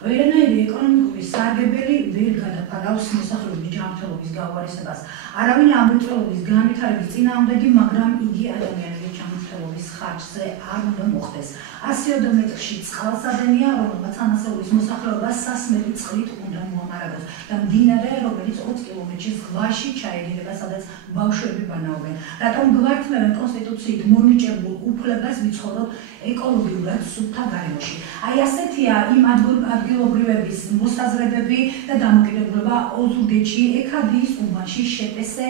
ვერანაირი ეკონომიკური სარგებელი ვერ გადაფარავს მოსახლეობის ჯანმრთელობის გაუარესებას. არავინ ამ მრეწველობის განვითარების წინააღმდეგი, მაგრამ იგი ადამიანების ჯანმრთელობის ხარჯზე არ უნდა მოხდეს. 120 მეტრში წყალსადენია, რომელმაც ანასეულის მოსახლეობას სასმელი წყლით უნდა მოამარაგოს და მდინარე, რომელიც 20 კილომეტრში ზღვაში ჩაედინება, სადაც ბავშვები ბანაობენ. რატომ გვართმევენ კონსტიტუციით მონიჭებულ უფლებას ვიცხოვროთ ეკოლოგიურად სუფთა გარემოში. აი ასეთია იმ ადგილობრივების მოსაზრებები და დამოკიდებულება ოზურგეთში, ეკადიის უბანში შეპესე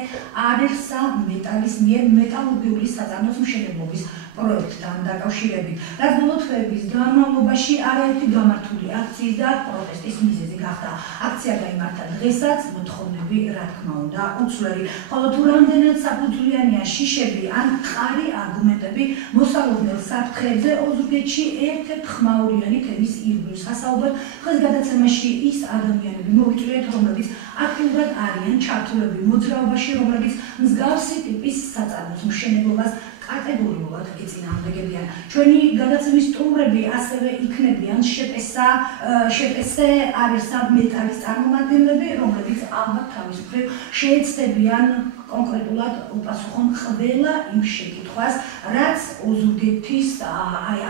არესა მეტალის მიერ მეტალურგიული საწარმოს მშენებლობის პროექტთან დაკავშირებით. რაც ბოლო თვეების განმავლობაში არაერთი გამართული აქციის და პროტესტის მიზეზი გახდა. აქცია გაიმართა დღესაც, მოთხოვნები რა თქმა უნდა უცვლელი. ხოლო თუ რამდენად საფუძვლიანია შიშები ან მყარი არგუმენტები მოსალოდნელ საფრთხეებზე, ოზურგეთში ერთ-ერთ ხმაურიანი თემის ირგვლივ სასაუბრად დღეს გადაცემაში ის ადამიანები მოვიწვიეთ, რომლებიც აქტიურად არიან ჩართულები მოძრაობაში, რომლებიც მსგავსი ტიპის საწარმოს მშენებლობას კატეგორიულად ეწინააღმდეგებიან. ჩვენი გადაცემის სტუმრები ასევე იქნებიან შეპესე არესა მეტალის წარმომადგენლები, რომლებიც ალბათ თავის მხრივ შეეცდებიან კონკრეტულად უპასუხონ ყველა იმ შეკითხვას, რაც ოზურგეთის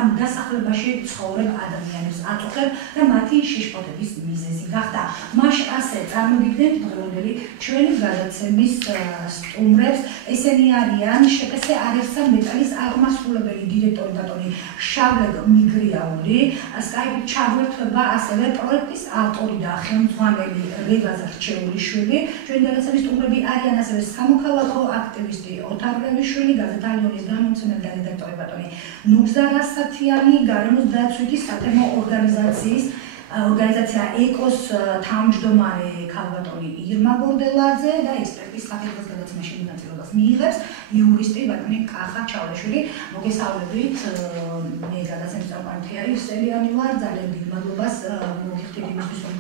ამ დასახლებაში ცხოვრებ ადამიანებს აწუხებ და მათი შეშფოთების მიზეზი გახდა. მას ასე წარმოგიდგენთ დღევანდელი ჩვენი გადაცემის სტუმრებს. ესენი არიან შეპესე არესა მეტალის აღმასრულებელი დირექტორი ბატონი შავლეკ მიგრიაული, სკაიპით ჩაგვერთვება ასევე პროექტის ავტორი და ხელმძღვანელი რევაზ რჩეულიშვილი. ჩვენი გადაცემის სტუმრები არიან ასევე სამოქალაქო აქტივისტი ოთარ რევიშვილი, გაზეთ ალიონის გამომცემელი და რედაქტორი ბატონი ნუგზარ ასათიანი, გარემოს დაცვითი სათემო ორგანიზაცია ეკოს თავმჯდომარე ქალბატონი ირმა გორდელაძე და ექსპერტის საკითხის გადაცემაში მონაწილეობას მიიღებს იურისტი ბატონი კახა ჩავლეშვილი. მოგესალმებით, მე გადაცემის წამყვანი სელიანი ვარ, ძალიან დიდ მადლობას მოგიხდით იმისთვის, რომ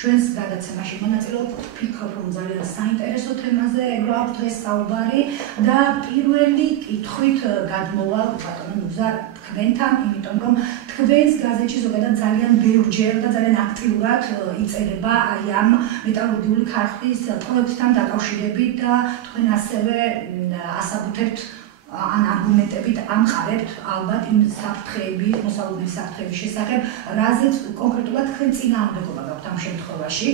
ჩვენს გადაცემაში მონაწილეობთ. ვფიქრობ, რომ ძალიან საინტერესო თემაზე გვაქვს დღეს საუბარი და პირველი კითხვით გადმოვალ ბატონო ნუგზარ თქვენთან, იმიტომ რომ თქვენს გაზეთში ზოგადად ძალიან ბევრჯერ და ძალიან აქტიურად იწერება აი ამ მეტალურგიული ქარხნის პროექტთან დაკავშირებით და თქვენ ასევე ასაბუთებთ ან არგუმენტებით ამყარებთ ალბათ იმ საფრთხეები, მოსალოდნელი საფრთხეების შესახებ, რაზეც კონკრეტულად თქვენ წინააღმდეგობა გაქვთ ამ შემთხვევაში.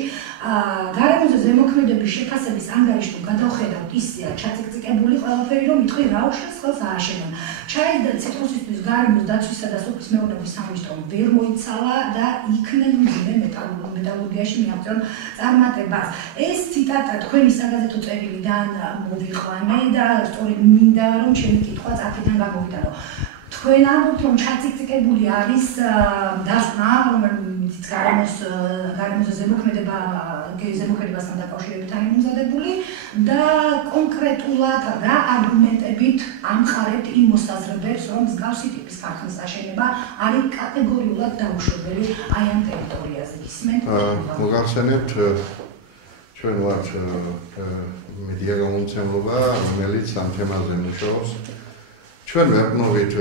გარემოზე ზემოქმედების შეფასების ანგარიშში გადავხედავთ ისეა ჩაციკციკებული ყველაფერი, რომ იტყვი რა უშავს ხელს ააშენონ. ჩაის და ციტრუსისთვის გარემოს დაცვისა და სოფლის მეურნეობის სამინისტრომ ვერ მოიცალა და იქნენ მძიმე მეტალურგიაში მიაღწიონ წარმატებას. ეს ციტატა თქვენი საგაზეთო წერილიდან მოვიყვანე და სწორედ მინდა რომ ჩემი კითხვაც აქედან გამოვიტანო. თქვენ ამბობთ, რომ ჩაციკციკებული არის დასკვნა, რომელიც გარემოზე ზემოქმედებასთან დაკავშირებით არის მომზადებული და კონკრეტულად რა არგუმენტებით ამყარებთ იმ მოსაზრებებს, რომ მსგავსი ტიპის ქარხნის აშენება არის კატეგორიულად დაუშვებელი აი ამ ტერიტორიაზე. ისმენთ? მოგახსენებთ, ჩვენ ვართ მედია გამომცემლობა, რომელიც ამ თემაზე მუშაობს. ჩვენ ვეყნობით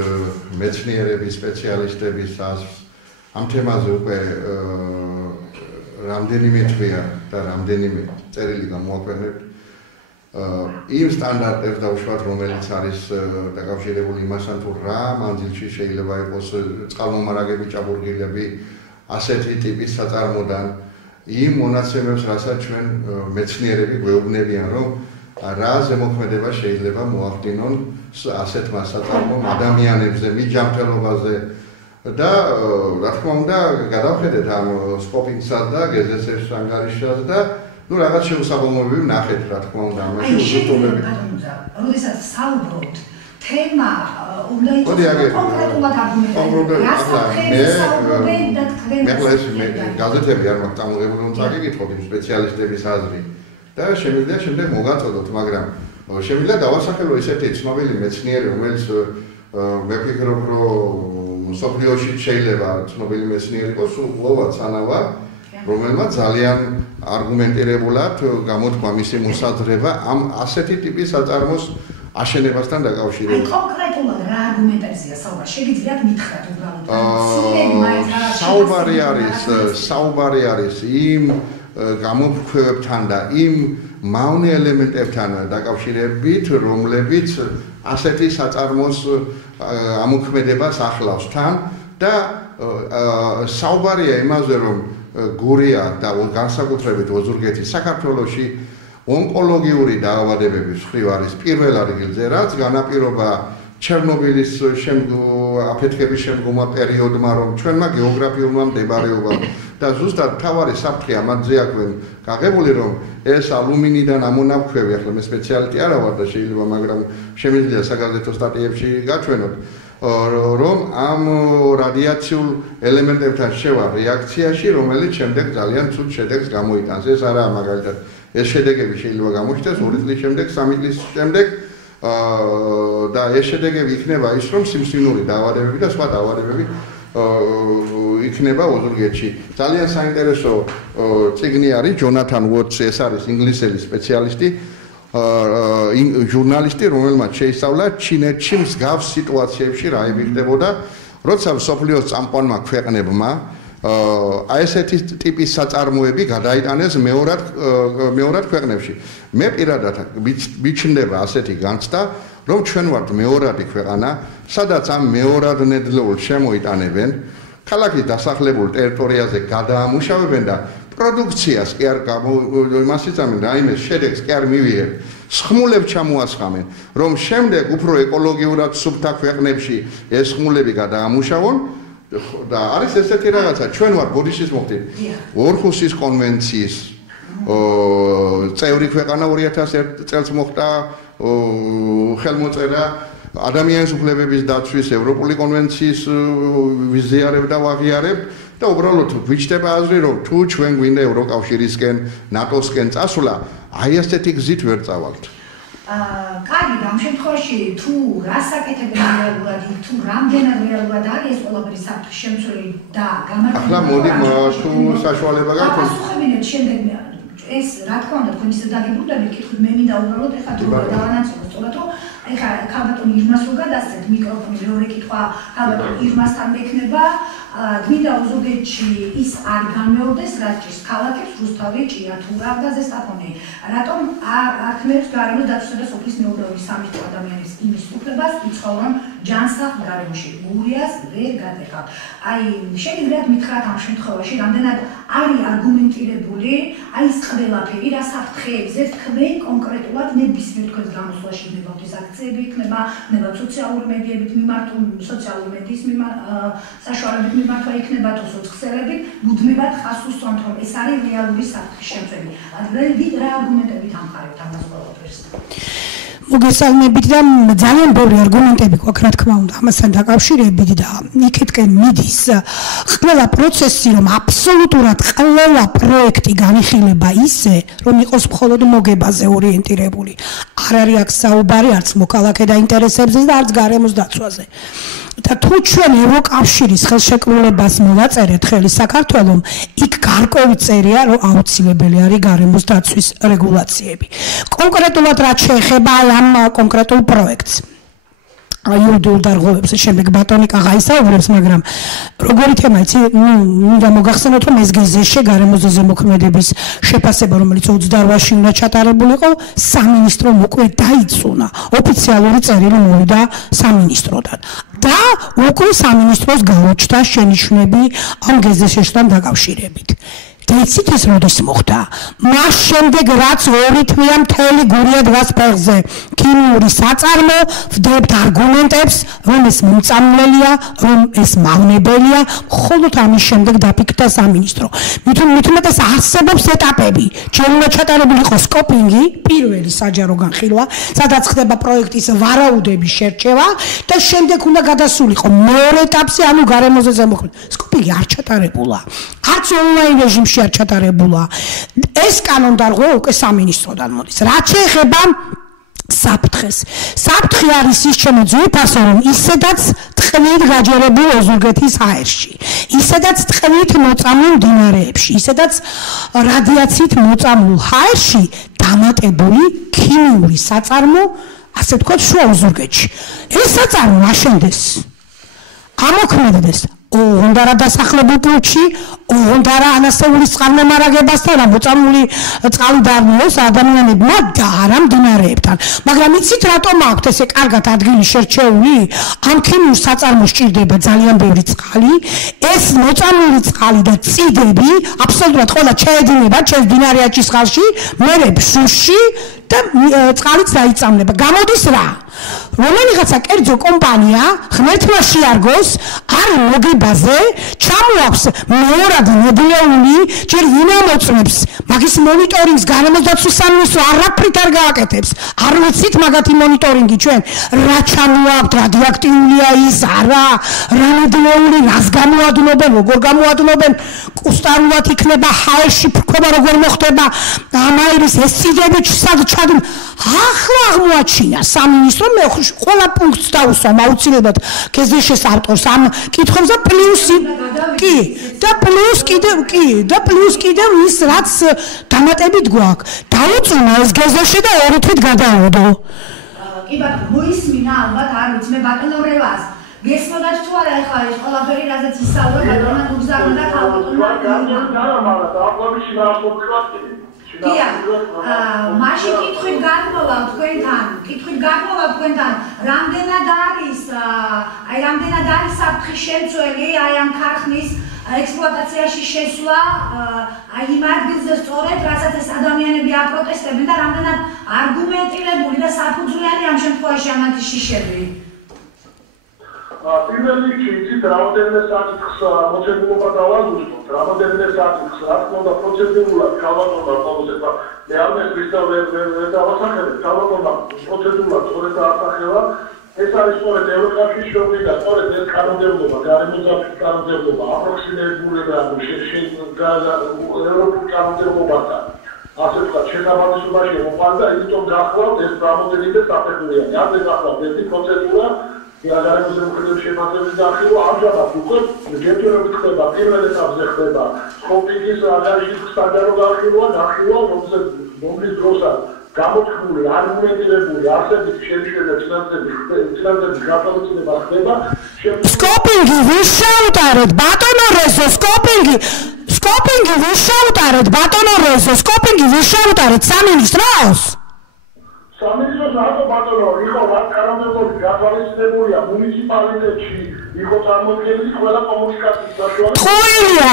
მეცნიერების, სპეციალისტების ამ თემაზე უკვე რამდენიმე თვეა და რამდენიმე წერილი გამოაქვეყნებთ. იმ სტანდარტებს დავუშვათ, რომელიც არის დაკავშირებული იმასთან, თუ რა მანძილში შეიძლება იყოს წყალმომარაგები, ჭაბურღილები ასეთი ტიპის საწარმოდან. იმ მონაცემებს, რასაც ჩვენ მეცნიერები გვეუბნებიან, რომ რა ზემოქმედება შეიძლება მოახდინონ ასეთმა საწარმომ ადამიანებზე, მის-ჯანმრთელობაზე და რა თქმა უნდა, გადავხედეთ ამ სკოპინგსაც და გეზესებს ანგარიშსაც და რაღაც შეუსაბამობები ვნახეთ, რა თქმა უნდა, ამაში უზრუნველყოფით. როდესაც საუბრობთ თემა უნდა იყოს კონკრეტულად მე გაზეთები არ მაქვს წამოღებული, რომ წაგიკითხოთ იმ სპეციალისტების აზრი და შემიძლია შემდეგ მოგაწოდოთ, მაგრამ შემიძლია დავასახელო ისეთი ცნობილი მეცნიერი, რომელიც მე ვფიქრობ, რომ მსოფლიოში შეიძლება ცნობილი მეცნიერი იყოს, უყოლა ცანავა, რომელმაც ძალიან არგუმენტირებულად გამოთქვა მისი მოსაზრება ამ ასეთი ტიპის საწარმოს აშენებასთან დაკავშირებით. კონკრეტულად რა არგუმენტებზეა საუბარი. შეგიძლიათ მითხრათ უბრალოდ. საუბარი არის იმ გამოფრქვევებთან და იმ მავნე ელემენტებთან დაკავშირებით, რომლებიც ასეთი საწარმოს ამოქმედებას ახლავს თან და საუბარია იმაზე, რომ გურია და განსაკუთრებით ოზურგეთი საქართველოში ონკოლოგიური დაავადებების მხრივ არის პირველ ადგილზე, რაც განაპირობა ჩერნობილის აფეთქების შემდგომმა პერიოდმა, რომ ჩვენმა გეოგრაფიულმა მდებარეობამ და ზუსტად თავარი საფრთხე ამაზე აქვენ გაღებული, რომ ეს ალუმინიდან ამონაქვევი, ახლა მე სპეციალისტი არა ვარ და შეიძლება, მაგრამ შემიძლია საგაზეთო სტატიებში გაჩვენოთ, რომ ამ რადიაციულ ელემენტებთან შევა რეაქციაში, რომელიც შემდეგ ძალიან ცუდ შედეგს გამოიტანს. ეს არაა მაგალითად ეს შედეგები შეიძლება გამოჩნდეს 2 წლის შემდეგ, 3 წლის შემდეგ და ეს შედეგები იქნება ის, რომ სიმსივნური დაავადებები და სხვა დაავადებები იქნება ოზურგეთში. ძალიან საინტერესო წიგნი არის ჯონათან უოტსი, ეს არის ინგლისელი სპეციალისტი, ჟურნალისტი, რომელმაც შეისწავლა ჩინეთში მსგავს სიტუაციებში რა იბიხდებოდა, როცა მსოფლიოს წამყვანმა ქვეყნებმა აი ესეთი ტიპის საწარმოები გადაიტანეს მეორად ქვეყნებში. მე პირადად მიჩნდება ასეთი განცდა, რომ ჩვენ ვართ მეორადი ქვეყანა, სადაც ამ მეორად ნედლეულ შემოიტანებენ, ქალაქის დასახლებულ ტერიტორიაზე გადაამუშავებენ და პროდუქციას კი არ იმას იწამენ, რაიმე შედეგს კი არ მივიღებ. სხმულებს ჩამოასხამენ, რომ შემდეგ უფრო ეკოლოგიურად სუფთა ქვეყნებში ეს სხმულები გადაამუშავონ და არის ესეთი რაღაცა, ჩვენ ვარ ბოდიშის მოხდით ორჰუსის კონვენციის წევრი ქვეყანა 2001 წელს მოხდა ხელმოწერა ადამიანის უფლებების დაცვის ევროპული კონვენციის ვიზიარებ და ვაღიარებ და უბრალოდ ვიჩნდება აზრი, რომ თუ ჩვენ გვინდა ევროკავშირისკენ, ნატოსკენ წასვლა, აი ასეთი გზით ვერ წავალთ. კარგი, ამ შემთხვევაში თუ რასაკეთებენ რეალურად, თუ რამდენად რეალურად არის ეს ყველაფერი საფრთხის შემცველი და გამარჯვება. ახლა მოდი თუ საშუალება გაქვთ. პასუხებინეთ შემდეგ ეს რა თქმა უნდა თქვენ ისე დაგიბრუნდებით, კითხოთ მე მინდა უბრალოდ ეხლა დრო დავანაცვლოთ, სწორად რომ ეხლა ქალბატონ ირმას რო გადასცეთ მიკროფონი მეორე კითხვა ქალბატონ ირმასთან მექნება, გვინდა ოზურგეთში ის არ განმეორდეს, რაც ჭირს ქალაქებს რუსთავი, ჭიათურა და ზესტაფონი. რატომ არქმევს გარემოს დაცვისა და სოფლის მეურნეობის სამინისტრო ადამიანის იმის უფლებას იცხოვრონ ჯანსაღ გარემოში. გურიას ვერ გადეკავთ. აი, შეგიძლიათ მითხრათ ამ შემთხვევაში, რამდენად არის არგუმენტირებული, აი ეს ყველაფერი, რა საფრთხეებზე თქვენ კონკრეტულად ნებისმიერ თქვენს გამოსვლაში იქნება ეს აქციები, იქნება სოციალური მედიებით მიმართული, სოციალური მედიის საშუალებით მიმართვა იქნება თუ სოცხელებით, მუდმივად ხაზს უსვამთ, რომ ეს არის რეალური საფრთხის შემცველი. ადრეებით რა არგუმენტებით ამხარებთ ამას ყველაფერს? მოგესალმებით და ძალიან ბევრი არგუმენტები გვაქვს, რა თქმა უნდა, ამასთან დაკავშირებით და იქეთკენ მიდის ყველა პროცესი, რომ აბსოლუტურად ყველა პროექტი განიხილება ისე, რომ იყოს მხოლოდ მოგებაზე ორიენტირებული. არ არის აქ საუბარი არც მოქალაქე დაინტერესებზე და არც გარემოს დაცვაზე. და თუ ჩვენ ევროკავშირის ხელშეკრულებას მოვაწერეთ ხელი საქართველომ, იქ გარკვევი წერია, რომ აუცილებელი არის გარემოს დაცვის რეგულაციები. კონკრეტულად რაც შეეხება ამ კონკრეტულ პროექტს. იურიდიულ დარღვევებს შემდეგ ბატონი კაღა ისაუბრებს, მაგრამ როგორი თემა იცი, მინდა მოგახსენოთ, რომ ეს გეზეშე გარემოს ზემოქმედების შეფასება, რომელიც 28-ში უნდა ჩატარებულიყო, სამინისტრომ უკვე დაიწუნა. ოფიციალური წერილი მოვიდა სამინისტროდან. და უკვე სამინისტროს გაუჩნდა შენიშვნები ამ გეზეშესთან დაკავშირებით. იცით ეს როდის მოხდა? მას შემდეგ რაც 2 თვეა მთელი გურია დგას ფეხზე. ქიმიური საწარმო ვდებთ არგუმენტებს, რომ ეს მომწამლელია, რომ ეს მავნებელია, მხოლოდ ამის შემდეგ დაფიქრდა სამინისტრო. მithumetes არსებობს ეტაპები. ჯერ უნდა ჩატარებულიყო სკოპინგი, პირველი საჯარო განხილვა, სადაც ხდება პროექტის ვარაუდების შერჩევა და შემდეგ უნდა გადასულიყო მეორე ეტაპზე, ანუ გარემოზე ზემოქმედება. სკოპინგი არ ჩატარებულა. არც ონლაინ რეჟიმში არ ჩატარებულა. ეს კანონდარღვევა უკვე სამინისტროდან მოდის. რაც შეეხება საფრთხეს. საფრთხე არის ის ჩემო ძვირფასო, რომ ისედაც ტყით გაჯერებულ ოზურგეთის აერში, ისედაც ტყით მოწამულ მდინარეებში, ისედაც რადიაციით მოწამულ ჰაერში დამატებული ქიმიური საწარმო ასე თქვა შუა ოზურგეთში. ეს საწარმო აშენდეს. ამოქმედდეს ოღონდ არა დასახლებულ პუნქტში, ოღონდ არა ანასტეულის წყალმომარაგებასთან, რა მოწამული წყალი დარნიოს ადამიანებმა და არა მდინარეებთან. მაგრამ იცით რატომ აქვთ ესე კარგად ადგილი შერჩეული? ამ ქიმიურ საწარმოს ჭირდება ძალიან ბევრი წყალი, ეს მოწამული წყალი და წიდები აბსოლუტურად ყველა ჩაედინება ჩემს მდინარეაჭის ხალხში, მერე ბშუში და წყალიც დაიწამნება. გამოდის რა? რომელიღაცა კერძო კომპანია ღმერთმა შეარგოს არ მოგებაზე ჩამოაქვს მეორად ნებილეული ჯერ ინამოწმებს მაგის მონიტორინგს გარემოსდაცვის სამინისტრო არაფრით არ გააკეთებს არ ვიცით მაგათი მონიტორინგი ჩვენ რა ჩამოაქვთ რადიოაქტიურია ის არა რა ნებილეული რას გამოადნობენ როგორ გამოადნობენ კუსტარულად იქნება ჰაერში ფრქობა როგორ მოხდება ამაირის ეს წიდები სად ჩადენ ახლა აღმოაჩინა სამინისტრო მე ყველა პუნქტს დაუსვამ აუცილებლად გეზეშეს ავტორს ამ კითხვებზე პლუსი კი და პლუს კიდევ ის რაც დამატებით გვაქვს დაუწუნა ეს გეზეში და ორი თვით გადავიდო კი ბატონო მოისმინა ალბათ არ ვიცი მე ბატონო რევას გესმოდათ თუ არა ეხლა ეს ყველაფერი რაზეც ისაუბრა ბატონო გუგზავნა და ქალბატონმა მაშინ კითხვით გადმოვალ თქვენთან რამდენად არის საფრთხის შემცველი აი ამ ქარხნის ექსპლუატაციაში შესვლა აი იმ ადგილზე სწორედ რასაც ეს ადამიანები აპროტესტებენ და რამდენად არგუმენტირებული და საფუძვლიანი ამ შემთხვევაში ამათი შიშები პირველ რიგში იცით რამდენიმე საკითხს მოწმობა დავაზუსტოთ რამდენიმე საკითხს რა თქმა უნდა პროცედურულად ქალბატონმა ყოველდღე მე არ მესმის და ვერ დავასახელებ ქალბატონმა პროცედურულად სწორედ დაასახელა ეს არის სწორედ ევროკავშირის შეუდგა სწორედ ეს კანონმდებლობა გარემოსდაცვის კანონმდებლობა აპროქსიმირებული და ევროპულ კანონმდებლობასთან ასე ვთქვათ შესაბამისობაში მოყვანდა იმიტომ გახლავთ ეს რამოდენიმე საფეხურიანი ამაზე გახლავთ ერთი პროცედურა იაგარების მოქმედების შეფასების განხილვა ამჟამად უკვე ჯერჯერობით ხდება პირველ ეტაპზე ხდება სკოპინგის აღარიშის სტანდარტო განხილვა რომლის დროსაც გამოთქმული არგუმენტირებული არსებითი შენიშვნა წინასწარი გაფორმება ხდება სკოპინგი ვიშაუტარეთ ბატონო რეზო სკოპინგი ვიშაუტარეთ ბატონო რეზო სკოპინგი ვიშაუტარეთ სამინისტროს სამინისტროს რატო ბატონო იყო რა კანონმდებლობით გათვალისწინებულია მუნიციპალიტეტში იყო წარმოქმნილი ყველა კომუნიკაციის საშუალება ტყუილია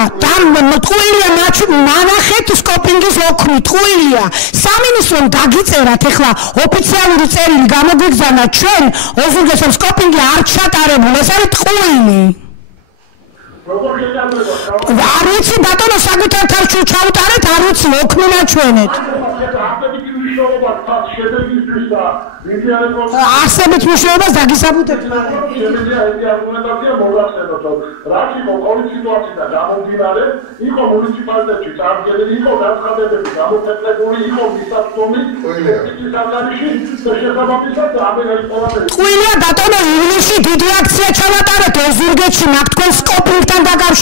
ნანახეთ სკოპინგის ოქმი ტყუილია სამინისტრომ დაგიწერათ ეხლა ოფიციალური წერილი გამოგვიგზავნა ჩვენ ოზურგეს რომ სკოპინგი არ ჩატარებული ეს არის ტყუილი არ ვიცი ბატონო საკუთარ თავში ჩავუტარეთ არ ვიცი ოქმი ნაჩვენეთ არსებით მნიშვნელობას დაგისაბუთებთ შემიძლია ეს არგუმენტაცია მოვახსენოთ რომ რაც იყო ყოველი სიტუაცია გამომდინარე იყო მუნიციპალიტეტში წარდგენილი იყო განცხადებები გამოფეთებული იყო მისაწვდომი პოლიტიკის ანგარიში და შესაბამისად ამერიკის ყველაფერი ტყუილია ბატონო ივნისში დიდი აქცია ჩავატარეთ ოზურგეთში მაგ თქვენ სკოპინგთან დაკავშირებით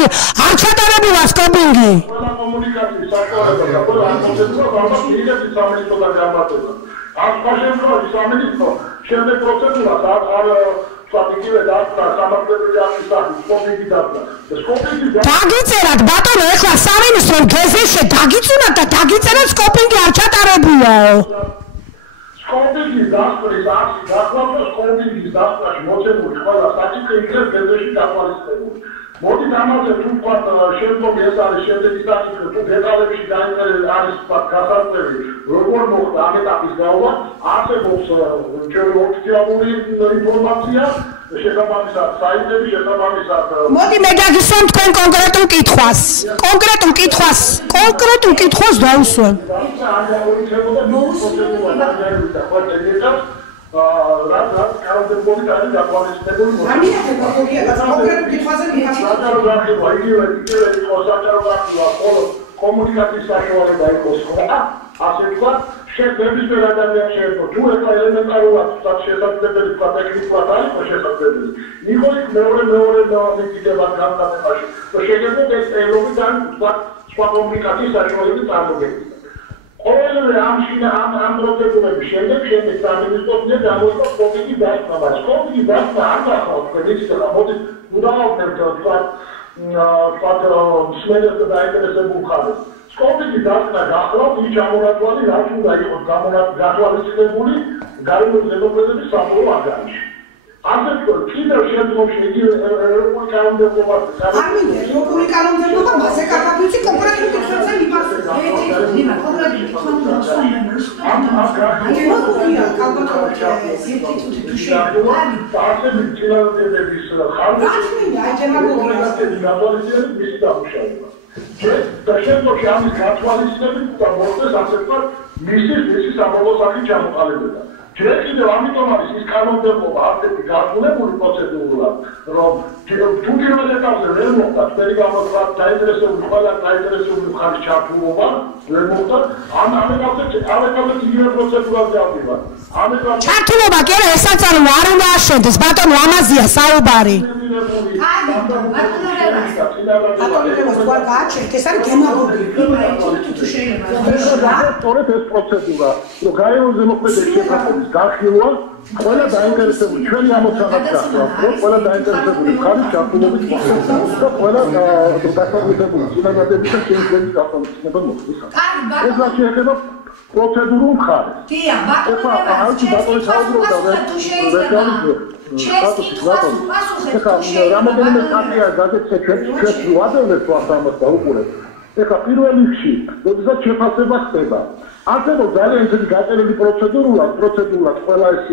არ ჩატარებულა სკოპინგი ყველა კომუნიკაციის საკუთრება და ყველა პროცედურა გამართლებს სამინისტროდან გამართება ამ შემთხვევაში სამინისტრო შემდეგ პროცედურას არ სტრატეგიულად დაწყდა სამართლებრივი აქტის სახით სკოპინგი დაწყდა დაგიწერათ ბატონო ეხლა სამინისტრომ გეზეში დაგიწუნათ და დაგიწერათ სკოპინგი არ ჩატარებულაო სკოპინგის დასკვრის აქტი გახლავთ სკოპინგის დასკვრაში მოცემული ყველა საკითხი იქნებს გეზეში დათვალისწინებული მოდით ამაზე თუ ვთქვათ შემდგომ ეს არის შემდეგი საკითხი თუ დეტალებში დაიწერილი არის ვთქვათ გასაწევი როგორ მოხდა ამ ეტაპის გავლა არსებობს ჩვენი ოფიციალური ინფორმაცია შესაბამისად საიტები შესაბამისად მოდი მე გაგისვამ თქვენ კონკრეტულ კითხვას დაუსვამ რაც კანონმდებლობით არის გათვალისწინებული კომუნიკაციის საშუალება იყოს ხოლმე ასე ვთქვათ შეგვიძლია ადამიანს შეერთო თუ ეხლა ელემენტარულად შესაძლებელი ტექნიკურად არის შესაძლებელი იყო იქ მეორე მითითება განცხადებაში და შეიძლება ეს ევროპიდან ვთქვათ სხვა კომუნიკაციის საშუალებები წარმოგვიდგება ყოველივე ამ პროცედურების შემდეგ სამინისტროს მიერ გამოიცა კოდიგი დასწრება. კოდიგი დასწრება არ გახავთ, ვიცით, მოდით უდავებთ თქვა მსმენელთა დაინტერესებულ ხარეს. კოდიგი დასწრება გახლავთ ის ჩამონათვალი, რაც უნდა იყოს გათვალისწინებული გარემოს ზემოქმედების საბოლოო ანგარიში. ასეთ კიდევ შემდგომში იგი ეროვნული კანონმდებლობა ეროვნული კანონმდებლობა მასე კაპაბიუცი კონკრეტულ კითხვებზე მიფასებს. და შემდგომში ამის გათვალისწინებით და მოხდეს ასე ვთქვათ მისი საბოლოო სახის ჩამოყალიბება. ჯერ კიდევ ამიტომ არის ის კანონმდებლობა ასეთი გაგონებული პროცედურულად, რომ თუ პირველ ეტაპზე ვერ მოხდა თქვენი გამოთვლა დაინტერესებული ყველა დაინტერესებული მხარის ჩართულობა ვერ მოხდა, ამ ეტაპზე იგივე პროცედურაზე ავდივართ. ჩართულობა კი არა, ესაც არ უნდა აშენდეს, ბატონო, ამაზეა საუბარი. სწორედ ეს პროცედურა, რომ გარემოს ზემოქმედების შეფასების განხილვა ყველა დაინტერესებული ჩვენი ამოცანაც გახლავთ, რომ ყველა დაინტერესებული მხარის ჩართულობით მოხდეს და ყველა დასაბუთებული წინადადების და შემდგომი გაფორმება მოხდეს. ეს რაც შეეხება პროცედურულ მხარეს. დიახ, ბატონო, რამოდენიმე სტატია გაზეთზე ჩვენს ვადევნებს ვახდამოთ და უყურებთ. ეხლა პირველ რიგში, როდესაც შეფასება ხდება, ასევე ძალიან ისეთი გაწერილი პროცედურულად ყველა ეს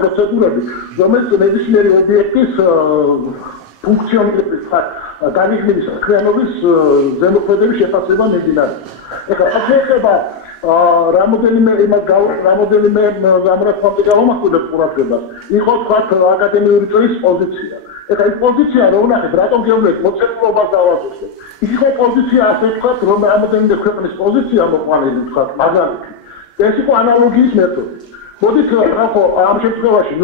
პროცედურები, რომელიც ნებისმიერი ობიექტის ფუნქციონირების განიხილვის საქმიანობის ზემოქმედების შეფასება მიმდინარეობს. ეხლა შეეხება რამოდენიმე ამრაფონდი გამომახვილებ ყურადღებას. იყო თქვა აკადემიური წრის პოზიცია. ეხლა ის პოზიცია რომ ნახეთ, რატომ გეუბნებით მოცემულობას დავაზუსტეთ. ის იყო პოზიცია ასე თქვა, რომ რამოდენიმე ქვეყნის პოზიცია მოყვანილი თქვა მაგალითი. ეს იყო ანალოგიის მეთოდი. მოდით ახო ამ შემთხვევაში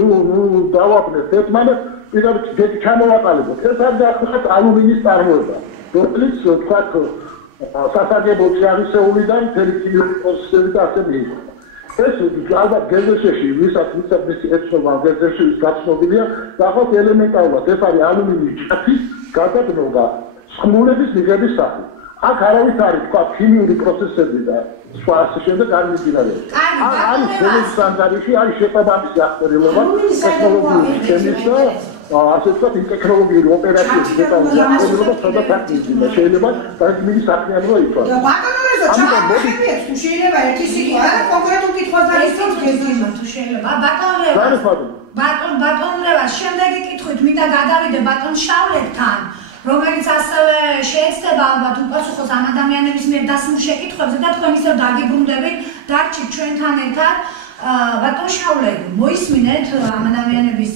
დავაფნეთ ერთმანეთს, პირდაპირ ჩამოვაყალიბოთ. ეს არ გახლავთ ალუმინის წარმოება, რომელიც თქვა სასარგებლო წიაღისეულიდან თელიქიმიური პროცესები და ასე მიიღო. ეს ალბათ გეზერში, ვისაც მისი ეცნობა გეზერში გაცნობილია, გახავთ ელემენტარულად, ეს არის ალუმინის ჯათის გადადნობა სხმულების მიღების სახით. აქ არავის არის თქვა ქიმიური პროცესები და სხვა ასე შემდეგ არ მიმდინარეობს. არის გეზერში ანგარიში, არის შესაბამისი აღწერილობა ტექნოლოგიური შექმნის და ასე ვთქვათ, იმ ტექნოლოგიური ოპერაციების დეტალური აღწერილობა სადაც არ მიმდინა. შეიძლება დაგვიგი საქმიანობა ითვალა. ბატონო, ჩაახერხებს თუ შეიძლება ერთი სიტყვა და კონკრეტულ კითხვას დაისწრებს თუ შეიძლება. ბატონო, შემდეგი კითხვით მინდა გადავიდე ბატონ შავლეთთან, რომელიც ასევე შეეცდება ალბათ უპასუხოს ამ ადამიანების მიერ დასმულ შეკითხვებზე და თქვენ ისევ დაგიბრუნდებით, დარჩით ჩვენთან ერთად. ბატონ შავლეთ, მოისმინეთ ამ ადამიანების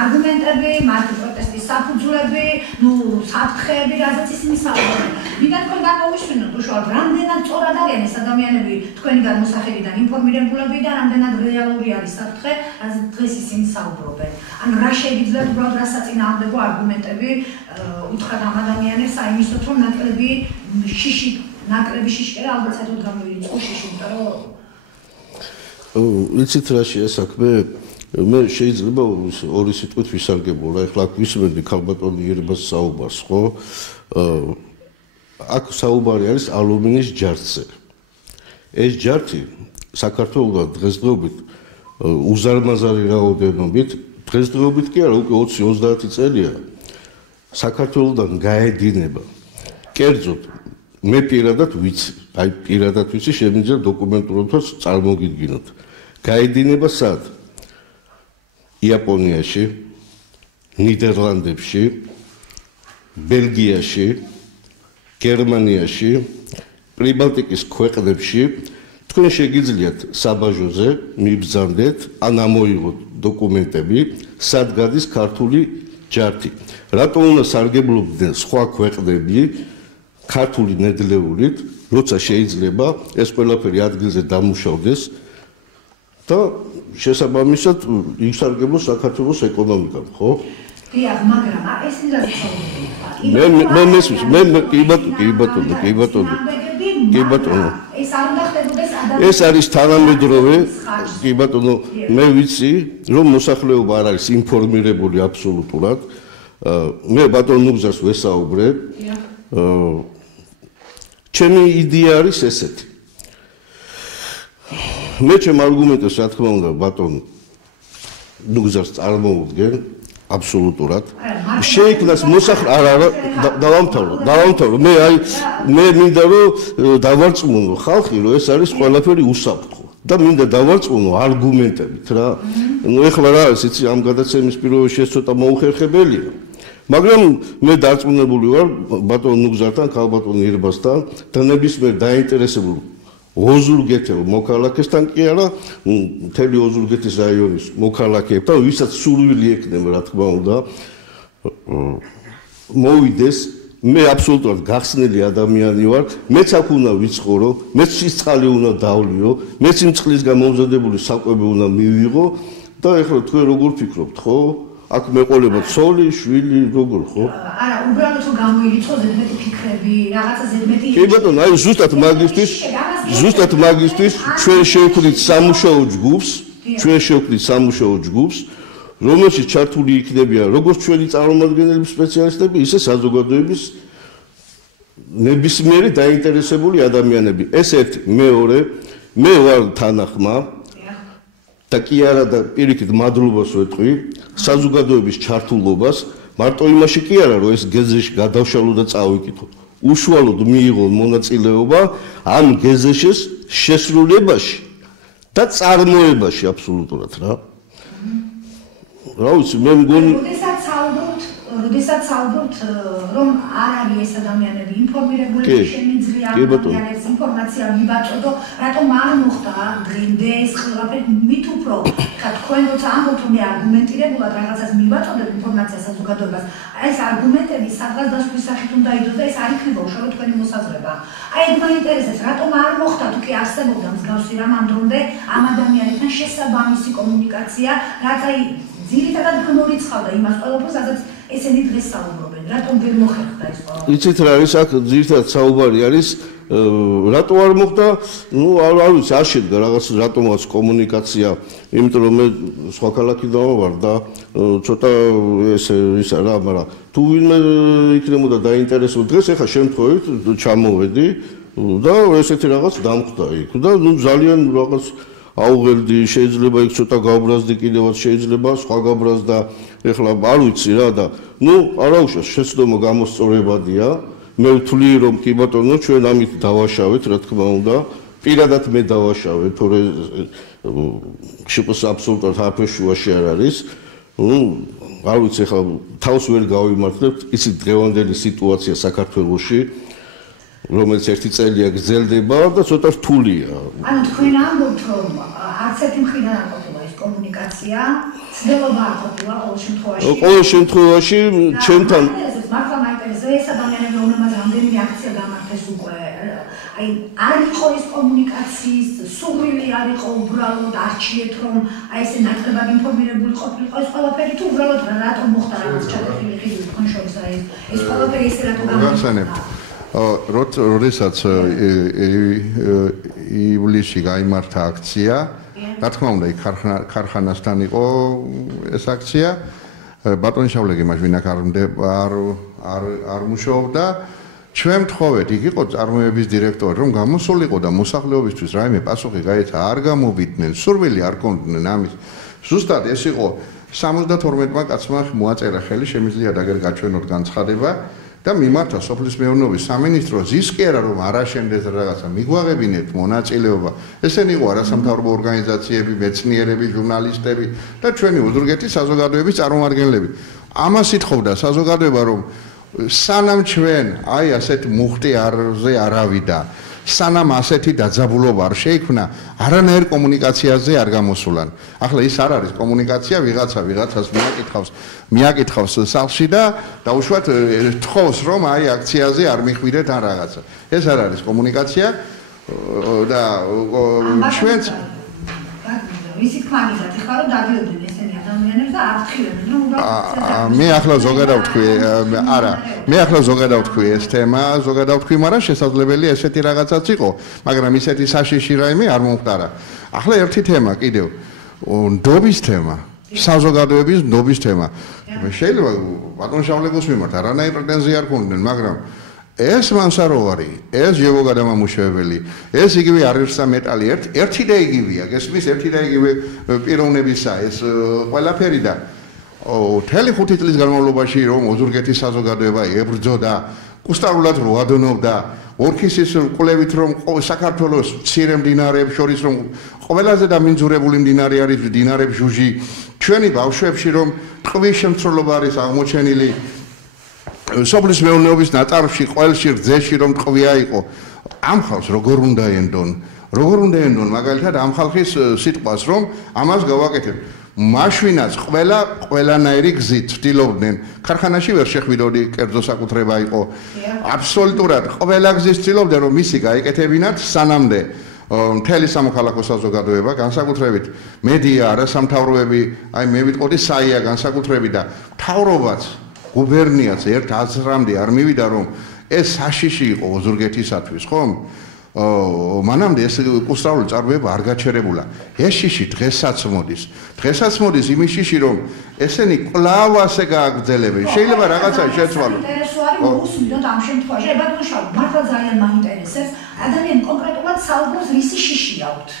არგუმენტები, მათი პროტესტის საფუძვლები, საფრთხეები, რაზეც ისინი საუბრობენ. მინდა თქვენ გამოვისმინოთ უშუალოდ, რამდენად სწორად არიან ეს ადამიანები თქვენი გადმოსახედიდან ინფორმირებულები და რამდენად რეალური არის საფრთხე, რაზეც დღეს ისინი საუბრობენ. ანუ რა შეგიძლიათ უბრალოდ რა საწინააღმდეგო არგუმენტები უთხრათ ამ ადამიანებს, აიმისოთ რომ ნაკლები შიშკერა ალბათ საერთოდ გამოვიწყო შიში, იმიტომ რომ იცით რა შეასაქმე მე შეიძლება ორი სიტყვით ვისარგებლო. ეხლა აქ ვისმენდი ქალბატონი იერებას საუბარს, ხო? აქ საუბარი არის ალუმინის ჯართზე. ეს ჯართი საქართველოს დღესდღეობით უზარმაზარი რაოდენობით, დღესდღეობით კი არა, უკვე 20-30 წელია საქართველოსთან გაედინება. კერძოდ მე პირადად ვიცი, შემიძლია დოკუმენტურადაც წარმოგიდგინოთ. გაედინება სად? იაპონიაში, ნიდერლანდებში, ბელგიაში, გერმანიაში, პრიბალტიკის ქვეყნებში თქვენ შეგიძლიათ საბაჟოზე მიბრძანდეთ, ან ამოიღოთ დოკუმენტები, სად გადის ქართული ჯართი. რატომ უნდა სარგებლობდნენ სხვა ქვეყნები ქართული ნედლეულით, როცა შეიძლება ეს ყველაფერი ადგილზე დამუშავდეს და შესაბამისად ისარგებლოს საქართველოს ეკონომიკამ, ხო? დიახ, მაგრამ ეს ის რაც მე კი ბატონო. ეს არ უნდა ეს არის თანამედროვე კი ბატონო მე ვიცი რომ მოსახლეობა არ არის ინფორმირებული აბსოლუტურად მე ბატონ ნუგზას ვესაუბრე ჩემი იდეა არის ესეთი მე ჩემ არგუმენტებს რა თქმა უნდა ბატონ ნუგზას წარმოვუდგენ აბსოლუტურად შეიქმნას არა დავამთავრო მე მინდა რომ დავარწმუნო ხალხი რომ ეს არის ყველაფერი უსაფრთხო და მინდა დავარწმუნო არგუმენტებით რა ნუ ეხლა რა არის იცი ამ გადაცემის პირველში ეს ცოტა მოუხერხებელია მაგრამ მე დარწმუნებული ვარ ბატონ ნუგზართან ქალბატონ ირბასთან და ნებისმიერ დაინტერესებულ ოზურგეთელ მოქალაქესთან კი არა მთელი ოზურგეთის რაიონის მოქალაქეებთან ვისაც სურვილი ექნება რა თქმა უნდა მოვიდეს მე აბსოლუტურად გახსნილი ადამიანი ვარ მეც აქ უნდა ვიცხოვრო მეც სიცხალი უნდა დავლიო მეც იმ წყლის გამომზადებული საკვები უნდა მივიღო და ეხლა თქვენ როგორ ფიქრობთ ხო აქ მეყოლება ცოლი შვილი როგორ ხო არა უბრალოდ რომ გამოირიცხო ზედმეტი ფიქრები რაღაცა ზედმეტი კი ბატონო აი ზუსტად მაგისტრის ჩვენ შევქმნით სამუშაო ჯგუფს რომელშიც ჩართული იქნებიან როგორც ჩვენი წარმომადგენლები სპეციალისტები ისე საზოგადოების ნებისმიერი დაინტერესებული ადამიანები ეს ერთი მეორე მე ვარ თანახმა და კი არა და პირიქით მადლობას ვეტყვი საზოგადოების ჩართულობას მარტო იმაში კი არა რომ ეს გეზეში გადავშალო და წავიკითხო უშუალოდ მიიღო მონაწილეობა ამ გეზეშის შესრულებაში და წარმოებაში აბსოლუტურად რა ვიცი მე მგონი როდესაც საუბრობთ რომ არ არის ეს ადამიანები ინფორმირებული შემიძლია ადამიანებს ინფორმაცია მიბაწოდო რატომ არ მოხდა დღემდე ეს ყველაფერი მით უფრო ხა თქვენ როცა ამბობთ რომ მე არგუმენტირებულად რაღაცას მიბაწოდებ ინფორმაციას საზოგადოებას ეს არგუმენტები სადღაც დასვლის სახით უნდა იდოს და ეს არ იქნება უშუალოდ თქვენი მოსაზრება აი ეს მაინტერესებს რატომ არ მოხდა თუ კი არსებობდა მსგავსი რამ ამ დრომდე ამ ადამიანებთან შესაბამისი კომუნიკაცია რაც აი ძირითადად გამორიცხავდა იმას ყველაფერს სადაც ესენი დღეს საუბრობენ რატომ ვერ მოხერხდა ეს ყველაფერი იცით რა არის აქ ძირითადად საუბარი არის რატო არ მოხდა ნუ არ ვიცი არ შედგა რაღაც რატომაც კომუნიკაცია იმიტომ რომ მე სხვა ქალაქიდან ვარ და ცოტა ისა რა მაგრამ თუ ვინმე იქნებოდა დაინტერესებული დღეს ეხა შემთხვევით ჩამოვედი და ესეთი რაღაც დამხდა იქ და ნუ ძალიან რაღაც აუღელდი შეიძლება იქ ცოტა გაუბრაზდი კიდევაც შეიძლება სხვა გაბრაზდა ეხლა არ ვიცი რა და ნუ არაუშავს შეცდომა გამოსწორებადია მე ვთვლი რომ კი ბატონო ჩვენ ამით დავაშავეთ რა თქმა უნდა პირადად მე დავაშავე თორე შეგოს აბსოლუტურად აფეშუაში არ არის ნუ არ ვიცი ეხლა თავს ვერ გავიმართლებთ იცით დღევანდელი სიტუაცია საქართველოში რომელიც ერთი წელია გრძელდება და ცოტა რთულია. ანუ თქვენ ამბობთ რომ არც ერთი მხრიდან არ ყოფილა ეს კომუნიკაცია, ცდილობა არ ყოფილა ყოველ შემთხვევაში ჩემთან მართლა მაინტერესებს ეს ადამიანები რომელმაც რამდენიმე აქცია გამართეს უკვე აი არ იყო ეს კომუნიკაციის სურვილი არ იყო უბრალოდ არჩიეთ რომ აი ესე ნაკლებად ინფორმირებული ყოფილიყო ეს ყველაფერი თუ უბრალოდ რატომ მოხდა რაღაც ჩაკეტილი ხილი თქვენ შორის აი ეს ყველაფერი ესე რატომ გამართა როდესაც ივლისში გაიმართა აქცია, რა თქმა უნდა, იქ ქარხანასთან იყო ეს აქცია. ბატონი შავლეგი მას ვინახ არ მუშაობდა. ჩვენ მთხოვეთ, იქ იყო წარმოების დირექტორი, რომ გამოსულიყო და მოსახლეობისთვის რაიმე პასუხი გაეცა, არ გამოვიდნენ, სურვილი არ კონდნენ ამის. ზუსტად ეს იყო 72-მა კაცმა მოაწერა ხელი, შემიძლია დაგერ გაჩვენოთ განცხადება. და მიმართა სოფლის მეურნეობის სამინისტროს ის კი არა რომ არ აშენდეს რაღაცა მიგვაღებინეთ მონაწილეობა ესენი იყო არასამთავრობო ორგანიზაციები მეცნიერები ჟურნალისტები და ჩვენი ოზურგეთის საზოგადოების წარმომადგენლები ამას ითხოვდა საზოგადოება რომ სანამ ჩვენ აი ასეთ მუხტი არზე არავიდა სანამ ასეთი დაძაბულობა არ შეიქმნა არანაირ კომუნიკაციაზე არ გამოსულან ახლა ის არ არის კომუნიკაცია ვიღაცას მიაკითხავს სახლში და დაუშვათ თხოვს რომ აი აქციაზე არ მიხვიდეთ ან რაღაცა ეს არ არის კომუნიკაცია და ჩვენც ვისი თქმით ახლა რომ დადიოდნენ ესენი ადამიანებს და არ ხილობენ რომ უბრალოდ მე ახლა ზოგადად ვთქვი არა მე ახლა ზოგადად ვთქვი ეს თემა ზოგადად ვთქვი მაგრამ შესაძლებელია ესეთი რაღაცაც იყო მაგრამ ისეთი საშიში რაიმე არ მომხდარა ახლა ერთი თემა კიდევ ნდობის თემა საზოგადოების ნდობის თემა შეიძლება ბატონ შავლეკოს მიმართ არანაირი პრეტენზია არ ქონდნენ მაგრამ ეს მანსარო არის ეს ჟევოგადამამუშავებელი ეს იგივე არერსა მეტალი ერთი და იგივეა გესმის ერთი და იგივე პიროვნებისა ეს ყველაფერი და მთელი 5 წლის განმავლობაში რომ ოზურგეთის საზოგადოება ებრძოდა კუსტარულად რო ადონობდა ორქისის კვლევით რომ საქართველოს მცირე მდინარეებს შორის რომ ყველაზე დამინძურებული მდინარე არის მდინარე ბჟუჟი ჩვენი ბავშვებში რომ ტყვის შემცროლობა არის აღმოჩენილი სოფლის მეურნეობის ნაწარმში ყველში რძეში რომ ტყვია იყო ამ ხალხს როგორ უნდა ენდონ მაგალითად ამ ხალხის სიტყვას რომ ამას გავაკეთებ მაშვინაც ყველანაირი გზით ცდილობდნენ ქარხანაში ვერ შეხვიდოდი კერძო საკუთრება იყო აბსოლუტურად ყველა გზით ცდილობდნენ რომ მისი გაეკეთებინათ სანამდე მთელი სამოქალაქო საზოგადოება განსაკუთრებით მედია არასამთავროები აი მე ვიტყოდი საია განსაკუთრებით და მთავრობაც გუბერნიაც ერთ აზრამდე არ მივიდა რომ ეს საშიში იყო ოზურგეთისათვის ხომ მანამდე ეს კუსტარული წარმოება არ გაჩერებულა ეს შიში დღესაც მოდის იმის შიში რომ ესენი კვლავ ასე გააგრძელებენ შეიძლება რაღაცა შეცვალონ მოусმინოთ ამ შემთხვევაში ბატონშავ მართლა ძალიან მაინტერესებს ადამიანი კონკრეტულად საუბრობს რისი შიში აქვს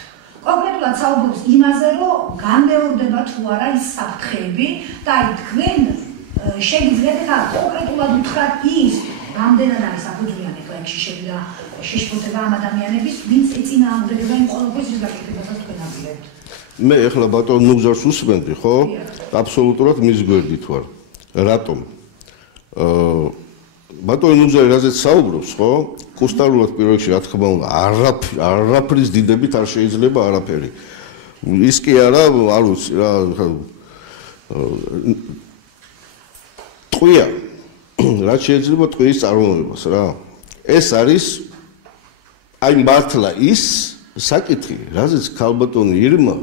კონკრეტულად საუბრობს იმაზე რომ განმეორდება თუ არა ის საფრთხეები და აი თქვენ შეგიძლიათ კონკრეტულად უთხრათ ის რამდენად არის საფუძვლიანი ხლებში შევიდა შეშფოთება ამ ადამიანების ვინც ეწინააღმდეგება იმ ყოველთვის ის გაკეთებასაც თქვენ აპირებთ მე ახლა ბატონ ნუგზარს უსმენდი ხო აბსოლუტურად მის გვერდით ვარ რატომ ბატონ ნუგზარი რაზეც საუბრობს ხო კუსტარულად პირველ რიგში რა თქმა უნდა არაფრის დიდებით არ შეიძლება არაფერი ის კი არა არ ვიცი რა ტყვია რაც შეიძლება ტყვის წარმოებას რა ეს არის აი მართლა ის საკითხი რაზეც ქალბატონი ირმა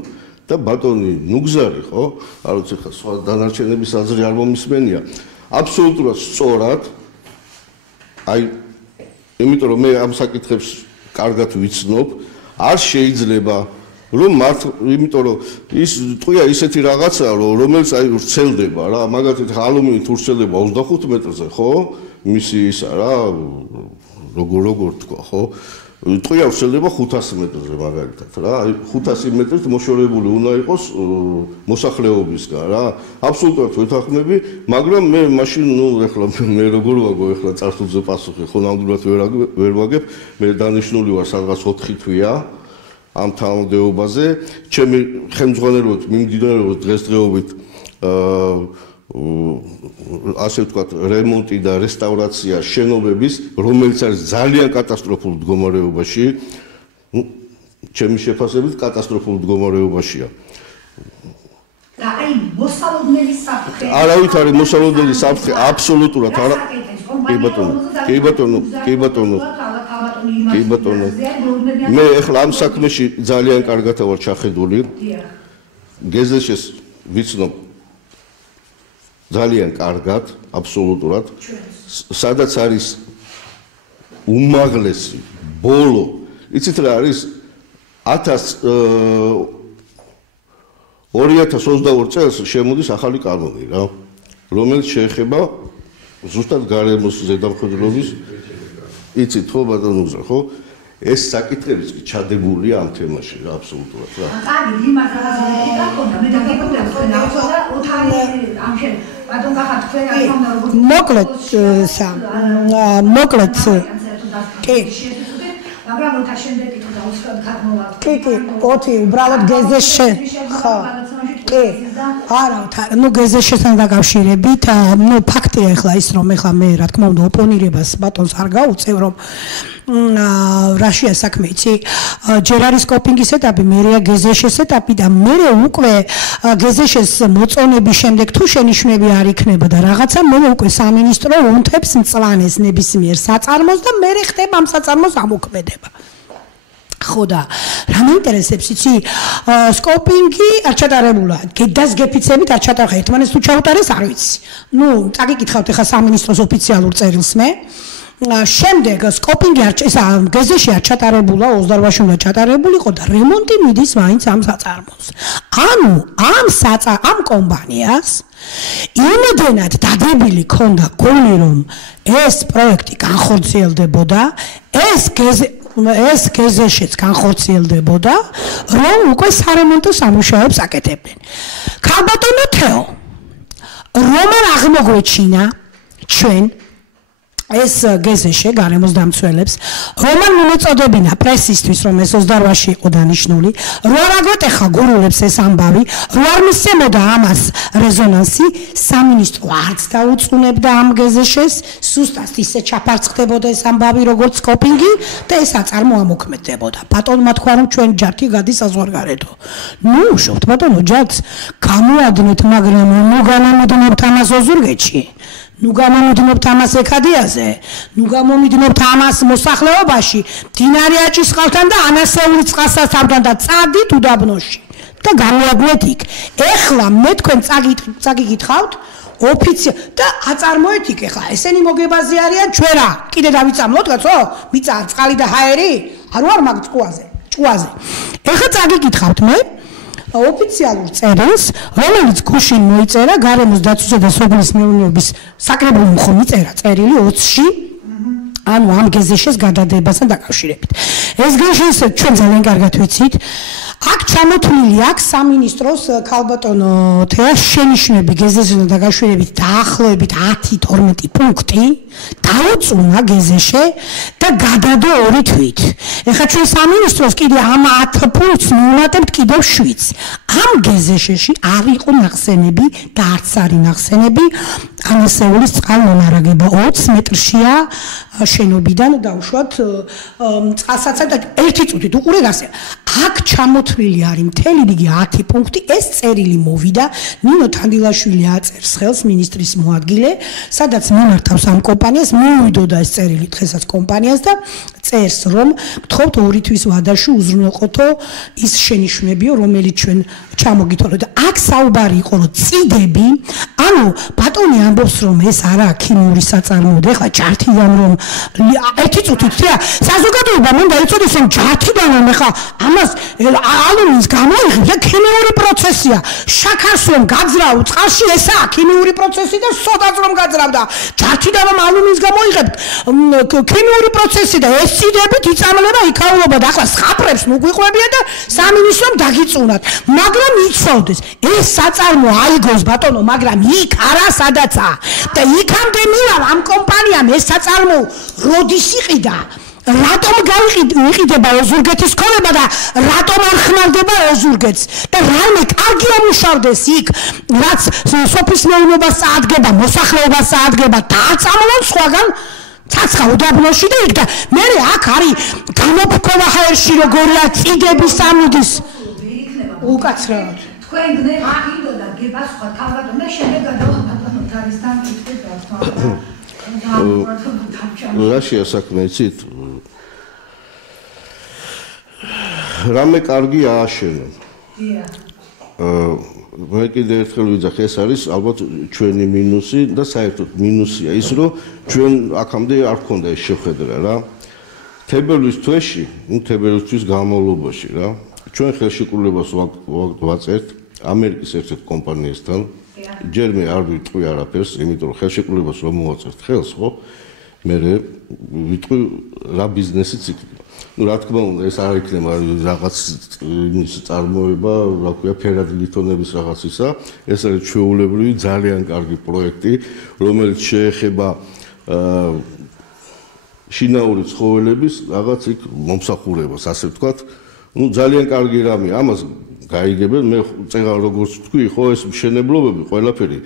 და ბატონი ნუგზარი ხო არ ვიცი ხა სხვა დანარჩენების აზრი არ მომისმენია აბსოლუტურად სწორად აი იმიტომ რომ მე ამ საკითხებს კარგად ვიცნობ არ შეიძლება რომ იმიტომ რომ ის ტყვია ისეთი რაღაცაა რომელიც აი ვრცელდება რა მაგალითად ალუმინი თუ ვრცელდება 25 მეტრზე ხო მისი ისა რა როგორ თქვა ხო ტყვია ვრცელდება 500 მეტრზე მაგალითად რა აი 500 მეტრით მოშორებული უნდა იყოს მოსახლეობისგან რა აბსოლუტურად ვეთანხმები მაგრამ მე მაშინ ნუ ეხლა მე როგორ ვაგო ეხლა წარსულზე პასუხი ხო ნამდვილად ვერ ვაგებ მე დანიშნული ვარ სადღაც 4 თვეა ამ თანამდებობაზე ჩემი ხელმძღვანელობით მიმდინარეობს დღესდღეობით ასე ვთქვათ რემონტი და რესტავრაცია შენობების რომელიც არის ძალიან კატასტროფულ მდგომარეობაში ჩემი შეფასებით კატასტროფულ მდგომარეობაშია და აი მოსალოდნელი საფრთხე არავით არის მოსალოდნელი საფრთხე აბსოლუტურად არა კი ბატონო მე ახლა ამ საქმეში ძალიან კარგად ვარ ჩახედული გეზეშეს ვიცნობ ძალიან კარგად აბსოლუტურად სადაც არის უმაღლესი ბოლო იცით რა არის 2022 წელს შემოდის ახალი კანონი რა რომელიც შეეხება ზუსტად გარემოს ზედამხედველობის იცით ხო ბატონო ნუგზარ ხო ეს საკითხებიც კი ჩადებულია ამ თემაში რა აბსოლუტურად რა კარგი იმას რაღაცა გქონდა მე დაგეკითხა თქვენ ახლა ოთარი ამ შენ ბატონ გახარ თქვენ არ ხომ როგორ მოკლედ კი მაგრამ ოთარ შემდეგ იყო დაუცხრად ქართმოვა კი ოთი უბრალოდ გეზეშე ხო კი არა ნუ გეზეშესთან დაკავშირებით ნუ ფაქტია ახლა ის რომ ახლა მე რა თქმა უნდა ოპონირებას ბატონს არ გაუწევ რომ რაშია საქმე იცი ჯერ არის კოპინგის ეტაპი მერეა გეზეშეს ეტაპი და მერე უკვე გეზეშეს მოწონების შემდეგ თუ შენიშვნები არ იქნება და რაღაცა მე უკვე სამინისტრო უნთებს მწვანეს ნებისმიერ საწარმოს და მერე ხდება ამ საწარმოს ამოქმედება ხო და რა მეინტერესებს იცი სკოპინგი არ ჩატარებულა გედას გეფიცებით არ ჩატარხა ერთმანეთს თუ ჩაუტარეს არ ვიცი ნუ წაგიკითხავთ ახლა სამინისტროს ოფიციალურ წერილს მე შემდეგ სკოპინგი გეზეში არ ჩატარებულა 28-ში უნდა ჩატარებულიყო და რემონტი მიდის მაინც ამ საწარმოს ანუ ამ კომპანიას იმდენად დადებილი ქონდა გული რომ ეს პროექტი განხორციელდებოდა ეს გეზეშიც განხორციელდებოდა რომ უკვე სარემონტო სამუშაოებს აკეთებდნენ ქალბატონო თეო რომ არ აღმოგვეჩინა ჩვენ ეს გეზეშე გარემოს დამცველებს რომან მომეწოდებინა პრესისთვის რომ ეს 28-ში იყო დანიშნული რო არ აგვეტეხა გურულებს ეს ამბავი რო არ მისცემოდა ამას რეზონანსი სამინისტრო არც დაუწუნებდა ამ გეზეშეს სუსტად ისე ჩაფარცხდებოდა ეს ამბავი როგორც სკოპინგი და ეს აწარმო ამოქმედდებოდა ბატონმა თქვა რომ ჩვენ ჯართი გადის საზღვარგარეთო ნუ უშოვთ ბატონო ჯართს გამოადნეთ მაგრამ ნუ განამოდნებთ ამას ოზურგეთში ნუ გამომიდნობთ ამას ეკადიაზე, ნუ გამომიდნობთ ამას მოსახლეობაში, მდინარე აჭისყალთან და ანასეული წყალსაცავთან და წადით უდაბნოში და გამოაგვეთ იქ. ეხლა მე თქვენ წაგიკითხავთ და აწარმოეთ იქ ეხლა ესენი მოგებაზე არიან ჩვენ რა კიდე დავიწამლოთ კაცო მიწა წყალი და ჰაერი არ ვარ მაგ ჭუაზე ეხლა წაგიკითხავთ მე ოფიციალურ წერილს, რომელიც გუშინ მოიწერა გარემოს დაცვისა და სოფლის მეურნეობის საკრებულომ ხომ იწერა წერილი 20-ში, ანუ ამ გეზეშეს გადადებასთან დაკავშირებით. ეს გეზეშეს ჩვენ ძალიან კარგად ვიცით. აქ ჩამოთვლილი აქვს სამინისტროს ქალბატონო თეას შენიშვნები გეზეშესთან დაკავშირებით დაახლოებით 10-12 პუნქტი დაუწუნა გეზეშე და გადადო 2 თვით. ეხლა ჩვენ სამინისტროს კიდე ამ 10 პუნქტს მივუმატებთ კიდევ 7-ს. ამ გეზეშეში არ იყო ნახსენები და არც არის ნახსენები ანასეულის წყალმომარაგება 20 მეტრშია შენობიდან დაუშვათ წყალსაცავი და 1 წუთით უყურეთ ასე. აქ ჩამოთვლილი არის მთელი რიგი 10 პუნქტი. ეს წერილი მოვიდა ნინო თანდილაშვილი აწერს ხელს მინისტრის მოადგილე, სადაც მიმართავს ამ კომპანიას, მივიდოდა ეს წერილი დღესაც კომპანიას და წერს რომ გთხოვთ 2 თვის ვადაში უზრუნველყოთო ის შენიშვნებიო რომელიც ჩვენ ჩამოგითვალოთ და აქ საუბარი იყო რომ წიდები ანუ ბატონი ამბობს რომ ეს არა ქიმიური საწარმოო და ეხლა ჯართიდან რომ 1 წუთით თია საზოგადოება მან დაიწოდეს რომ ჯართიდან რომ ეხლა ამას ალუმინის გამოიღებს და ქიმიური პროცესია შაქარს რომ გაძრავ წყალში ესაა ქიმიური პროცესი და სოდაც რომ გაძრავდა ჯართიდან რომ ალუმინის გამოიღებთ ქიმიური პროცესი და ეს წიდებით იწამლება იქაულობა და ახლა სხაპრებს მოგვიყვებიან და სამინისტრომ დაგიწუნათ მაგრამ იცოდეს ეს საწარმო აიგოს ბატონო მაგრამ იქ არა სადაცაა და იქამდე მივალ ამ კომპანიამ ეს საწარმო როდის იყიდა რატომ გაიყიდება ოზურგეთის ქონება და რატომ არ ხმალდება ოზურგეთს და რამე კარგი ამუშავდეს იქ რაც სოფლის მეურნეობას წაადგება მოსახლეობას წაადგება დააწამლონ სხვაგან ცაცხა უდაბნოში და იქ და მე აქ არის გამოფრქვევა ჰაერში როგორია წიდების ამოდის უკაცრავად თქვენ გნებ კიდო და გებასხვა თავადო და შემდეგ გადავახატოთ თავისთან კითხვის დათვალიერება რაშია საქმე იცით რამე კარგი ააშენო მე კიდე ერთხელ ვიძახ ეს არის ალბათ ჩვენი მინუსი და საერთოდ მინუსია ის რომ ჩვენ აქამდე არ გქონდა ეს შეხედრა რა თებერვლის თვეში თებერვლის თვის განმავლობაში რა ჩვენ ხელშეკრულებას ვაწერთ ამერიკის ერთ-ერთ კომპანიასთან ჯერ მე არ ვიტყვი არაფერს იმიტომ რომ ხელშეკრულებას რომ მოვაწერთ ხელს ხო მე ვიტყვი რა ბიზნესიც იქნება ну რა თქმა უნდა ეს არ იქნება რაღაც იმის წარმოება რა ქვია ფერადი ლითონების რაღაცისა ეს არის ჩვეულებრივი ძალიან კარგი პროექტი რომელიც შეეხება შინაური ცხოველების რაღაც იქ მომსახურებას ასე ვთქვათ ну ძალიან კარგი რამე ამას გაიგებენ მე წეგა როგორც თქვი ხო ეს მშენებლობები ყველაფერი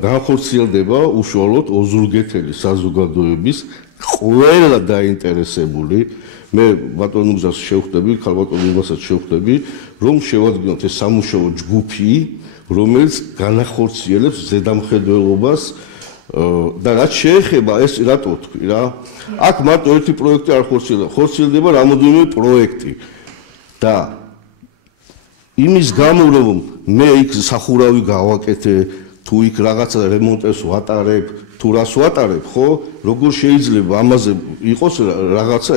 განხორციელდება უშუალოდ ოზურგეთელი საზოგადოების ყველა დაინტერესებული მე ბატონ უგზას შევხვდები ქალბატონ უბასაც შევხვდები რომ შევადგინოთ ეს სამუშაო ჯგუფი რომელიც განახორციელებს ზედამხედველობას და რაც შეეხება ეს რატო თქვი რა აქ მარტო ერთი პროექტი არ ხორციელდება რამოდენიმე პროექტი და იმის გამო რომ მე იქ სახურავი გავაკეთე თუ იქ რაღაცა რემონტებს ვატარებ თუ რას ვატარებ ხო როგორ შეიძლება ამაზე იყოს რაღაცა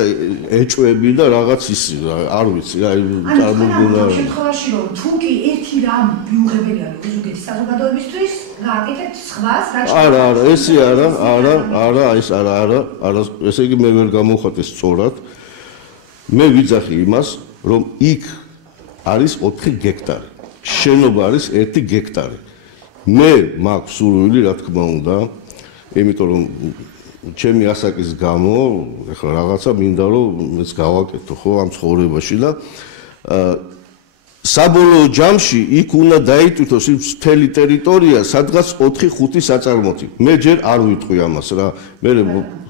ეჭვები და რაღაც ის არ ვიცი რა წარმოგუნა შემთხვევაში რომ თუ კი ერთი რამ მიუღებელი არის ზოგიერთი საზოგადოებისთვის გააკეთეთ სხვას რაც არა ესე არა ეს არა ესე იგი მე ვერ გამოვხატე სწორად მე ვიძახი იმას რომ იქ არის 4 გექტარი შენობა არის 1 გექტარი მე მაქვს სურვილი რა თქმა უნდა იმიტომ რომ ჩემი ასაკის გამო ეხლა რაღაცა მინდა რომ ეს გავაკეთო ხო ამ ცხოვრებაში და საბოლოო ჯამში იქ უნდა დაიტვირთოს ის მთელი ტერიტორია სადღაც 4-5 საწარმოთი მე ჯერ არ ვიტყვი ამას რა მე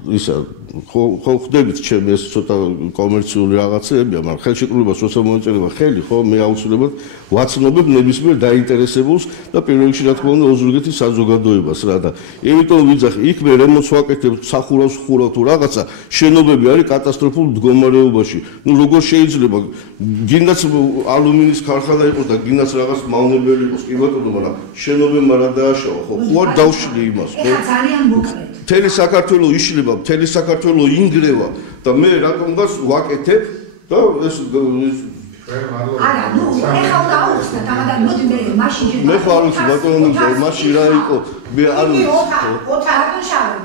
ისა ხო ხდებით ჩემ ეს ცოტა კომერციული რაღაცებია მაგრამ ხელშეკრულებას როცა მოეწერება ხელი ხო მე აუცილებლად ვაცნობებ ნებისმიერ დაინტერესებულს და პირველ რიგში რა თქმა უნდა ოზურგეთის საზოგადოებას რა და იმიტომ ვიძახი იქ მე რემონტს ვაკეთებ სახურავს ხურავ თუ რაღაცა შენობები არის კატასტროფულ მდგომარეობაში ნუ როგორ შეიძლება გინდაც ალუმინის ქარხანა იყოს და გინდაც რაღაც მავნებელი იყოს კი ბატონო მაგრამ შენობებმა რა დააშავა ხო ხო არ დავშლი იმას ხო ძალიან მოკლედ მთელი საქართველოს იშლება მთელი საქართველოს ინგრევა და მე რატომღაც ვაკეთებ და ეს არა ნუ ეხლა დაუხსნა თამადან მოდი მე მაშინ მე ხარ უცი ბატონო მაშინ რა იყო მე არ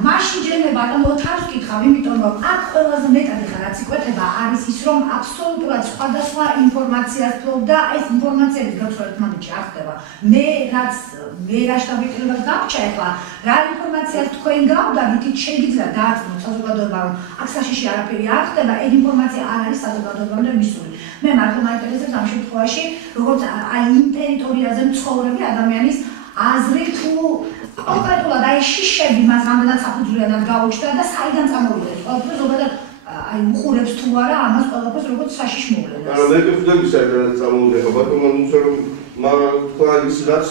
მაშინ ჯერ მე ბატონო ოთარს ვკითხავ იმიტომ რომ აქ ყველაზე მეტად ხა რაც იკვეთება არის ის რომ აბსოლუტურად სხვადასხვა ინფორმაციას ფლობ და ეს ინფორმაციების გაცვლა ერთმანეთში არ ხდება მე რაც მე რა შტაბიტელებას გავჭა ეხლა რა ინფორმაციას თქვენ გავდა ვით შეიძლება დააწმოთ საზოგადოება რომ აქ საშიში არაფერი არ ხდება ეს ინფორმაცია არ არის საზოგადოებამდე მისული მე მართლა მაინტერესებს ამ შემთხვევაში როგორც აი იმ ტერიტორიაზე მცხოვრები ადამიანის აზრი თუ კონკრეტულად აი შიშები მას რამდენად საფუძვლიანად გაუჩნდა და საიდან წამოვიდა ყველაფერს ზოგადად აი უყურებს თუ არა ამას ყველაფერს როგორც საშიშ მოვლენას არა მე ვხვდები საიდან წამოვიდა ბატონო ნუცა რომ მაგრამ თქვა ის რაც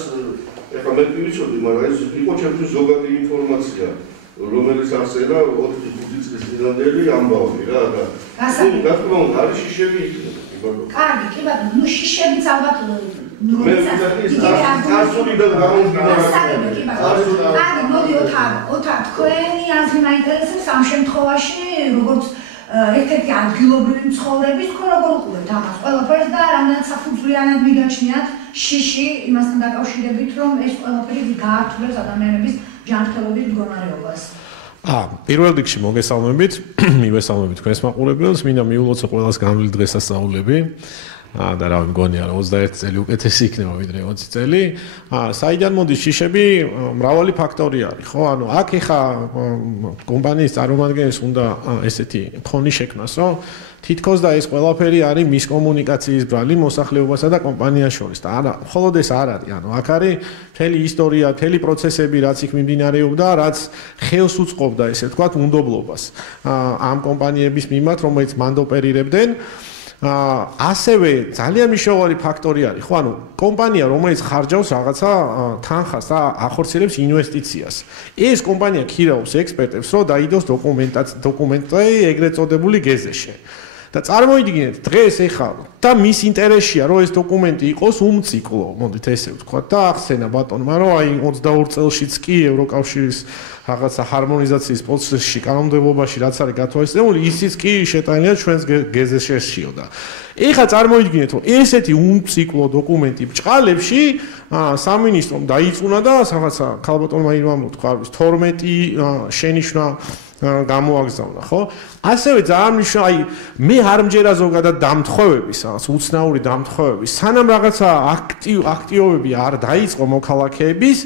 ეხლა მე ვიცოდი მაგრამ ეს იყო ჩემთვის ზოგადი ინფორმაცია რომელიც არსებდა 4-5 წლის წინანდელი ამბავი რა და რა თქმა უნდა არის შიშები იქნება კარგი, კი ბატონო, ნუ შიშებიც ალბათ მე ვიცი კაცური და გამომდინარე. კარგი, მოდი ოთარ, თქვენი აზრი მაინტერესებს ამ შემთხვევაში, როგორც ერთ-ერთი ადგილობრივი მცხოვრები, თქვენ როგორ უყურებთ ამას ყველაფერს და რამდენად საფუძვლიანად მიგაჩნიათ შიში იმასთან დაკავშირებით, რომ ეს ყველაფერი გაართულებს ადამიანების ჯანმრთელობის მდგომარეობას. პირველ რიგში მოგესალმებით, მივესალმებით თქვენს მაყურებელს, მინდა მიულოცო ყველას განვლილ დღესასწაულები და რა მგონია რომ 21 წელი უკეთესი იქნება ვიდრე 20 წელი. საიდან მოდის შიშები? მრავალი ფაქტორი არის, ხო? ანუ აქ ეხა კომპანიის წარმომადგენლებს უნდა ესეთი ფონი შექმნას, რომ თითქოს და ეს ყველაფერი არის მის კომუნიკაციის ბრალი მოსახლეობასა და კომპანიას შორის და არა, მხოლოდ ეს არ არის, ანუ აქ არის მთელი ისტორია, მთელი პროცესები, რაც იქ მიმდინარეობდა, რაც ხელს უწყობდა, ესე ვთქვათ, უნდობლობას ამ კომპანიების მიმართ, რომელიც მანდ ოპერირებდნენ. ასევე ძალიან მნიშვნელოვანი ფაქტორი არის, ხო, ანუ კომპანია, რომელიც ხარჯავს რაღაცა თანხას და ახორციელებს ინვესტიციას. ეს კომპანია ქირაობს ექსპერტებს, რომ დაიდოს დოკუმენტი ეგრეთ წოდებული გეზეშე. და წარმოიდგინეთ დღეს ეხლა და მის ინტერესია რომ ეს დოკუმენტი იყოს უმციკლო, მოდით ესე ვთქვათ და ახსენა ბატონმა რომ აი 22 წელშიც კი ევროკავშირის რაღაცა ჰარმონიზაციის პროცესში კანონმდებლობაში რაც არის გათვალისწინებული ისიც კი შეტანილია ჩვენს გეზეშეშიო და ეხლა წარმოიდგინეთ რომ ესეთი უმციკლო დოკუმენტი ბჭყალებში სამინისტრომ დაიწუნა და რაღაცა ქალბატონმა ირმამ თქვა 12 შენიშვნა გამოაგზავნა, ხო? ასევე ძალიან მნიშვნელოვანი, აი მე არ მჯერა ზოგადად დამთხოვების, რაღაც უცნაური დამთხოვების, სანამ რაღაცა აქტივობები არ დაიწყო მოქალაქეების,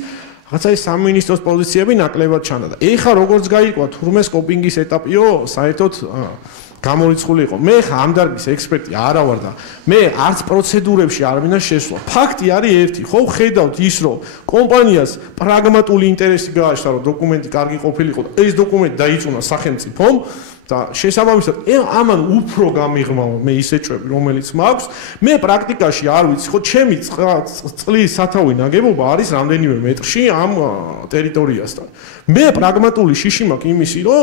რაღაცა ეს სამინისტროს პოზიციები ნაკლებად ჩანდა და ეხლა როგორც გაირკვა თურმე სკოპინგის ეტაპიო, საერთოდ გამორიცხული იყო. მე ხა ამ დარგის ექსპერტი არა ვარ და მე არც პროცედურებში არ მინდა შესვლა. ფაქტი არის ერთი, ხო ხედავთ ის რომ კომპანიას პრაგმატული ინტერესი გააჩნდა რომ დოკუმენტი კარგი ყოფილიყო და ეს დოკუმენტი დაიწუნა სახელმწიფომ და შესაბამისად ამან უფრო გამიღმავა მე ისე ჭვები რომელიც მაქვს მე პრაქტიკაში არ ვიცი ხო ჩემი წყლის სათავე ნაგებობა არის რამდენიმე მეტრში ამ ტერიტორიასთან მე პრაგმატული შიში მაქვს იმისი რომ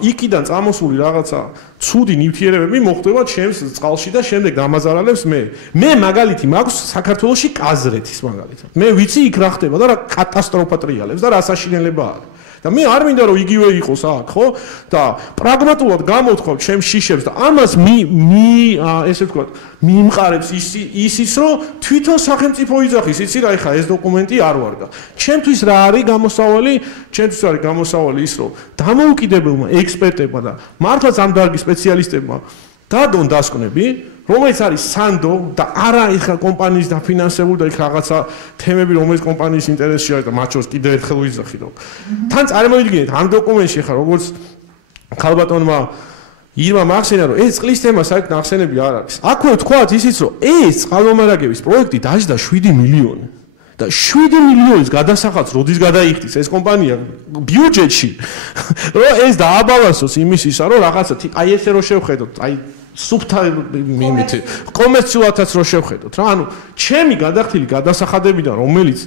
იქიდან წამოსული რაღაცა ცუდი ნივთიერებები მოხდება ჩემს წყალში და შემდეგ დამაზარალებს მე მაგალითი მაქვს საქართველოში კაზრეთის მაგალითად მე ვიცი იქ რა ხდება და რა კატასტროფა ტრიალებს და რა საშინელება არის და მე არ მინდა რომ იგივე იყოს აქ ხო და პრაგმატულად გამოთქვავ ჩემს შიშებს და ამას ესე ვთქვათ მიიმყარებს ისიც რომ თვითონ სახელმწიფო იძახის იცი რა ეხა ეს დოკუმენტი არ ვარგა ჩემთვის რა არის გამოსავალი ის რომ დამოუკიდებელმა ექსპერტებმა და მართლაც ამ დარგის სპეციალისტებმა დადონ დასკვნები რომელიც არის სანდო და არა ეხლა კომპანიის დაფინანსებული და იქ რაღაცა თემები რომელიც კომპანიის ინტერესში არის და მათ შორის კიდევ ერთხელ ვიზახი რომ თან წარმოიდგინეთ ამ დოკუმენტში ეხლა როგორც ქალბატონმა ირმა მახსენა რომ ეს წყლის თემა საერთოდ ნახსენები არ არის აქვე თქვათ ისიც რომ ეს წყალმომარაგების პროექტი დაჯდა 7 მილიონი და 7 მილიონის გადასახადს როდის გადაიხდის ეს კომპანია ბიუჯეტში რომ ეს დააბალანსოს იმისისა რომ რაღაცა აი ესე რომ შევხედოთ აი სუბთა იმითი კომერციულადაც რო შევხედოთ რა ანუ ჩემი გადახდილი გადასახადებიდან რომელიც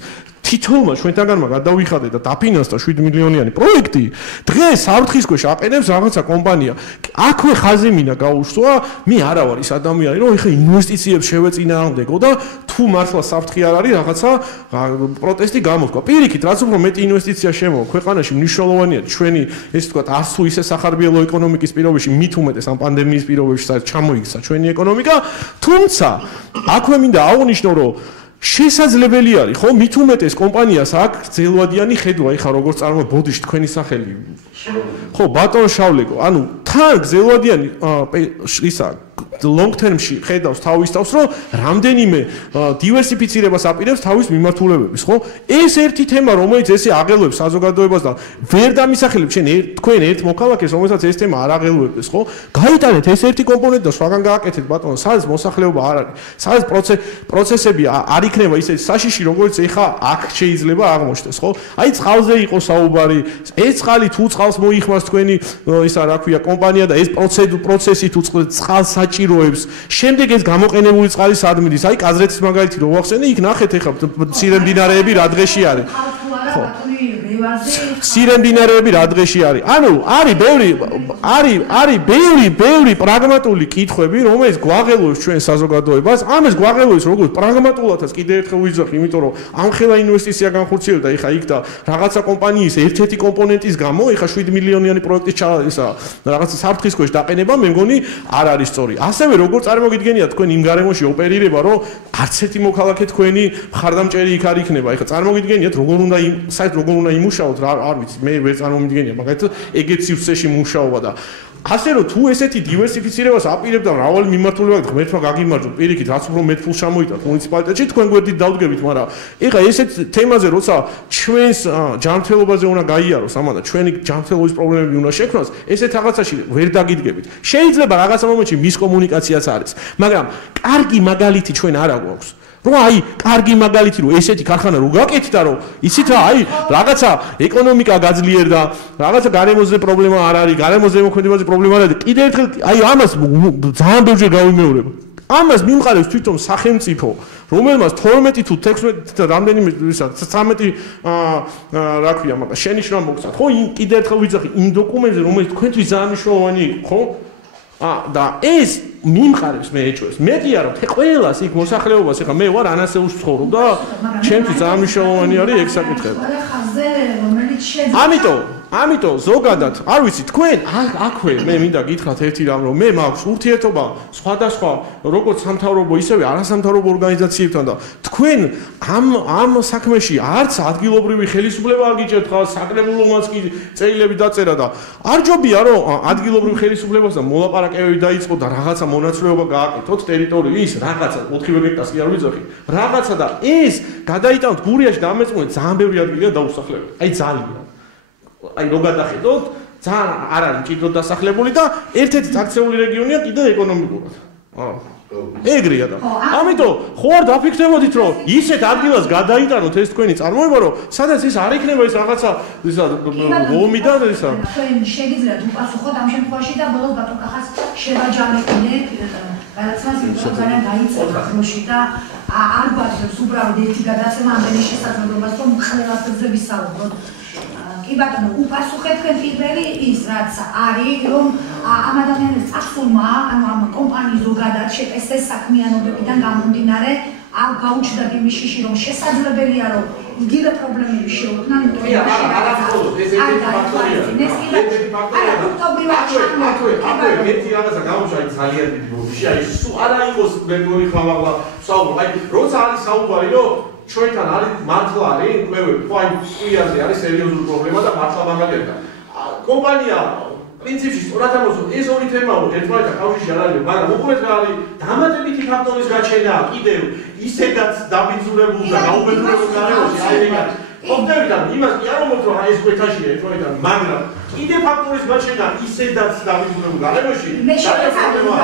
თითოეულმა ჩვენთანგანმა გადავიხადე და დაფინანსდა 7 მილიონიანი პროექტი დღეს საფრთხის ქვეშ აყენებს რაღაცა კომპანია აქვე ხაზი მინდა გაუშვა მე არა ვარ ის ადამიანი რომ ეხა ინვესტიციებს შევეწინააღმდეგო და თუ მართლა საფრთხე არ არის რაღაცა პროტესტი გამოთქვა პირიქით რაც უფრო მეტი ინვესტიცია შემოვა ქვეყანაში მნიშვნელოვანია ჩვენი ესე ვთქვათ არც თუ ისე სახარბიელო ეკონომიკის პირობებში მით უმეტეს ამ პანდემიის პირობებში საერთოდ ჩამოიქცა ჩვენი ეკონომიკა თუმცა აქვე მინდა აღვნიშნო რომ შესაძლებელი არის ხო მით უმეტეს კომპანიას აქვს ძელვადიანი ხედვა ეხა როგორც ბოდიში თქვენი სახელი ხო ბატონ შავლეკო ანუ თან ძელვადიანი ისა long term-ში ხედავს თავის თავს რომ რამდენიმე დივერსიფიცირებას აპირებს თავის მიმართულებების ხო ეს ერთი თემა რომელიც ესე აღელვებს საზოგადოებას და ვერ დამისახელებს თქვენ ერთ მოქალაქეს რომელსაც ეს თემა არ აღელვებდეს ხო გაიტანეთ ეს ერთი კომპონენტი და სხვაგან გააკეთეთ ბატონო სადაც მოსახლეობა არ არის სადაც პროცესები არ იქნება ისე საშიში როგორც ეხა აქ შეიძლება აღმოჩნდეს ხო აი წყალზე იყო საუბარი ეს წყალი თუ წყალს მოიხმარს თქვენი ისა რა ქვია კომპანია და ეს პროცესი თუ წყალს საჭიროებს შემდეგ ეს გამოყენებული წყალი სად მიდის აი კაზრეთის მაგალითი რო ვახსენე იქ ნახეთ ეხლა მცირე მდინარეები რა დღეში არის ხო მცირე მდინარეები რა დღეში არის ანუ არის ბევრი პრაგმატული კითხვები რომელიც გვაღელვებს ჩვენ საზოგადოებას ამას გვაღელვებს როგორც პრაგმატულადაც კიდევ ერთხელ ვიძახი იმიტომ რომ ამხელა ინვესტიცია განხორციელდა ეხა იქ და რაღაცა კომპანიის ერთ-ერთი კომპონენტის გამო ეხა 7 მილიონიანი პროექტის ისა რაღაცა საფრთხის ქვეშ დაყენება მე მგონი არ არის სწორი ასევე როგორ წარმოგიდგენია თქვენ იმ გარემოში ოპერირება რომ არც ერთი მოქალაქე თქვენი მხარდამჭერი იქ არ იქნება ეხლა წარმოგიდგენიათ როგორ უნდა იმუშაოთ რა არ ვიცი მე ვერ წარმომიდგენია მაგალითად ეგეთ სივრცეში მუშაობა და ასე რომ თუ ესეთი დივერსიფიცირებას აპირებთ და მრავალი მიმართულება ღმერთმა გაგიმარჯვოთ პირიქით რაც უფრო მეტ ფულს ჩამოიტანთ მუნიციპალიტეტში თქვენ გვერდით დავდგებით მაგრამ ეხლა ესეთ თემაზე როცა ჩვენს ჯანმრთელობაზე უნდა გაიაროს ამან და ჩვენი ჯანმრთელობის პრობლემები უნდა შექმნას ესეთ რაღაცაში ვერ დაგიდგებით შეიძლება რაღაცა მომენტში მისკომუნიკაციაც არის მაგრამ კარგი მაგალითი ჩვენ არ აქვს რომ აი კარგი მაგალითი რომ ესეთი ქარხანა რო გაკეთდა რომ იცით რა აი რაღაცა ეკონომიკა გაძლიერდა რაღაცა გარემოზე პრობლემა არ არის გარემოზე მოქმედებაზე პრობლემა არ არის კიდევ ერთხელ აი ამას ძალიან ბევრჯერ გავიმეორებ ამას მიმყარებს თვითონ სახელმწიფო რომელმაც 12 თუ 16 და რამდენიმე 13 რა ქვია მაგას შენიშვნა მოგცათ ხო კიდევ ერთხელ ვიძახი იმ დოკუმენტზე რომელიც თქვენთვის ძალიან მნიშვნელოვანი იყო ხო და ეს მიმყარებს მე ეჭვებს მეტია რომ ყველას იქ მოსახლეობას ეხა მე ვარ ანასეულს ვცხოვრობ და ჩემთვის ძალიან მნიშვნელოვანი არის ეგ საკითხები ამიტომ ზოგადად არ ვიცი თქვენ აქვე მე მინდა გითხრათ ერთი რამ რომ მე მაქვს ურთიერთობა სხვადასხვა როგორც სამთავრობო ისევე არასამთავრობო ორგანიზაციებთან და თქვენ ამ საქმეში არც ადგილობრივი ხელისუფლება არ გიჭერთ ხალხს საკრებულომაც კი წერილები დაწერა და არ ჯობია რომ ადგილობრივ ხელისუფლებასთან მოლაპარაკებები დაიწყო და რაღაცა მონაცვლეობა გააკეთოთ ტერიტორიის რაღაცა 4 ჰექტარს კი არ ვიძახი რაღაცა და ეს გადაიტანოთ გურიაში და ამეწმუნეთ ძალიან ბევრი ადგილია დაუსახლებელი აი ძალიან აი რო გადახედოთ ძალიან არ არის მჭიდროდ დასახლებული და ერთ-ერთი წაქცეული რეგიონია კიდე ეკონომიკურად ეგრეა და ამიტომ ხო არ დაფიქრდებოდით რომ ისეთ ადგილას გადაიტანოთ ეს თქვენი წარმოება რომ სადაც ის არ იქნება ის რაღაცა ისა ომი და ისა თქვენ შეგიძლიათ უპასუხოთ ამ შემთხვევაში და ბოლოს ბატონ კახას შევაჯამებინეთ გადაცემას იმიტომ ძალიან დაიწყება დროში და არ გვაძლევს უბრალოდ ერთი გადაცემა ამდენი შესაძლებლობას რომ ყველაფერზე ვისაუბროთ კი ბატონო უპასუხეთ თქვენ პირველი ის რაც არის რომ ამ ადამიანებს წახსულმა ანუ ამ კომპანიის ზოგადად შეპესეს საქმიანობებიდან გამომდინარე არ გაუჩნდათ იმის შიში რომ შესაძლებელია რომ იგივე პრობლემები შეუქმნან ერთი რაღაცა გამოვშვა ძალიან დიდი ბოდიში აი სულ არა იყოს მე მგონი ხალხა საუბარი აი როცა არის საუბარი რომ ჩვენთან არის მართლა არის მკვევი ფაი ყიაზე არის სერიოზული პრობლემა და მართლა მაგალითად კომპანია პრინციპში სწორად ამოსულ ეს ორი თემაა ერთმანეთთან კავშირში არ არის მაგრამ უყურეთ რა არის დამატებითი ფაქტორის გაჩენა კიდევ ისედაც დაბინძურებულ და გაუბედურებულ გარემოში აი ეგ ოპტევიდან იმას კი არ მომწონს რომ ეს კვეთაშია ერთმანეთთან მაგრამ კიდევ ფაქტორის გაჩენა ისედაც დაბინძურებულ გარემოში მე შევეცადე რომ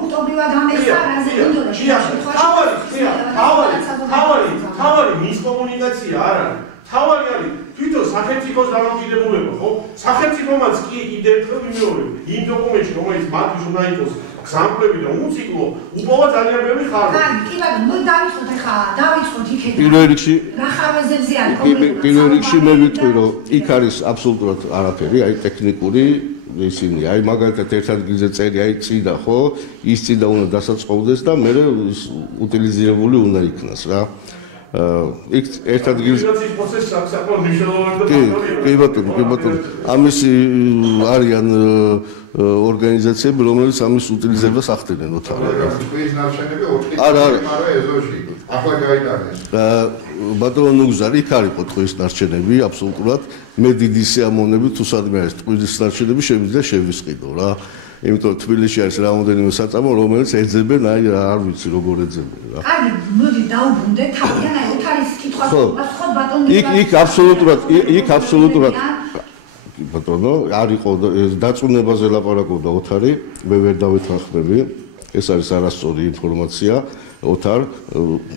პუნქტობრივად ამესა რაზე ინდოეთში თავარი მისკომუნიკაცია არ არის თავარი არის თვითონ სახელმწიფოს დამოკიდებულება ხო სახელმწიფომაც კი კიდევ ერთხელ ვიმეორებ იმ დოკუმენტში რომელიც მათთვის უნდა იყოს გზამკვლევი და უციკლო უპოვა ძალიან ბევრი ხარჯი კი ბატონო მო დავიწყოთ ახლა დავიწყოთ იქეთ პირველ რიგში რა ხარვეზებზე არის პირველ რიგში მე ვიტყვი რომ იქ არის აბსოლუტურად არაფერი აი ტექნიკური ისინი აი მაგალითად ერთ ადგილზე წერი აი წიდა ხო ის წიდა უნდა დასაწყობდეს და მე უტილიზირებული უნდა იქნას რა იქ ერთ ადგილზე პროცესი საკმაოდ მნიშვნელოვანი და კი ბატონო ამის არიან ორგანიზაციები რომელიც ამის უტილიზებას ახდენენ ოთარ თქვის ნარჩენები 4 არა ეზოში ახლა გაიტანეს ბატონო ნუგზარი იქ არის პოთხის ნარჩენები აბსოლუტურად მე დიდი სიამოვნებით თუ სადმე არის ტყუილის ნარჩენები შემიძლია შევისყიდო რა იმიტომ თბილისში არის რამოდენიმე საწამო რომელიც ეძებენ აი არ ვიცი როგორ ეძებენ რა კარგი მოდი დაუბრუნდეთ თავიდან აი ოთარის კითხვას პასუხოთ ბატონო იქ აბსოლუტურად ბატონო არ იყო დაწუნებაზე ლაპარაკობდა ოთარი მე ვერ დავითანხმები ეს არის არასწორი ინფორმაცია ოთარ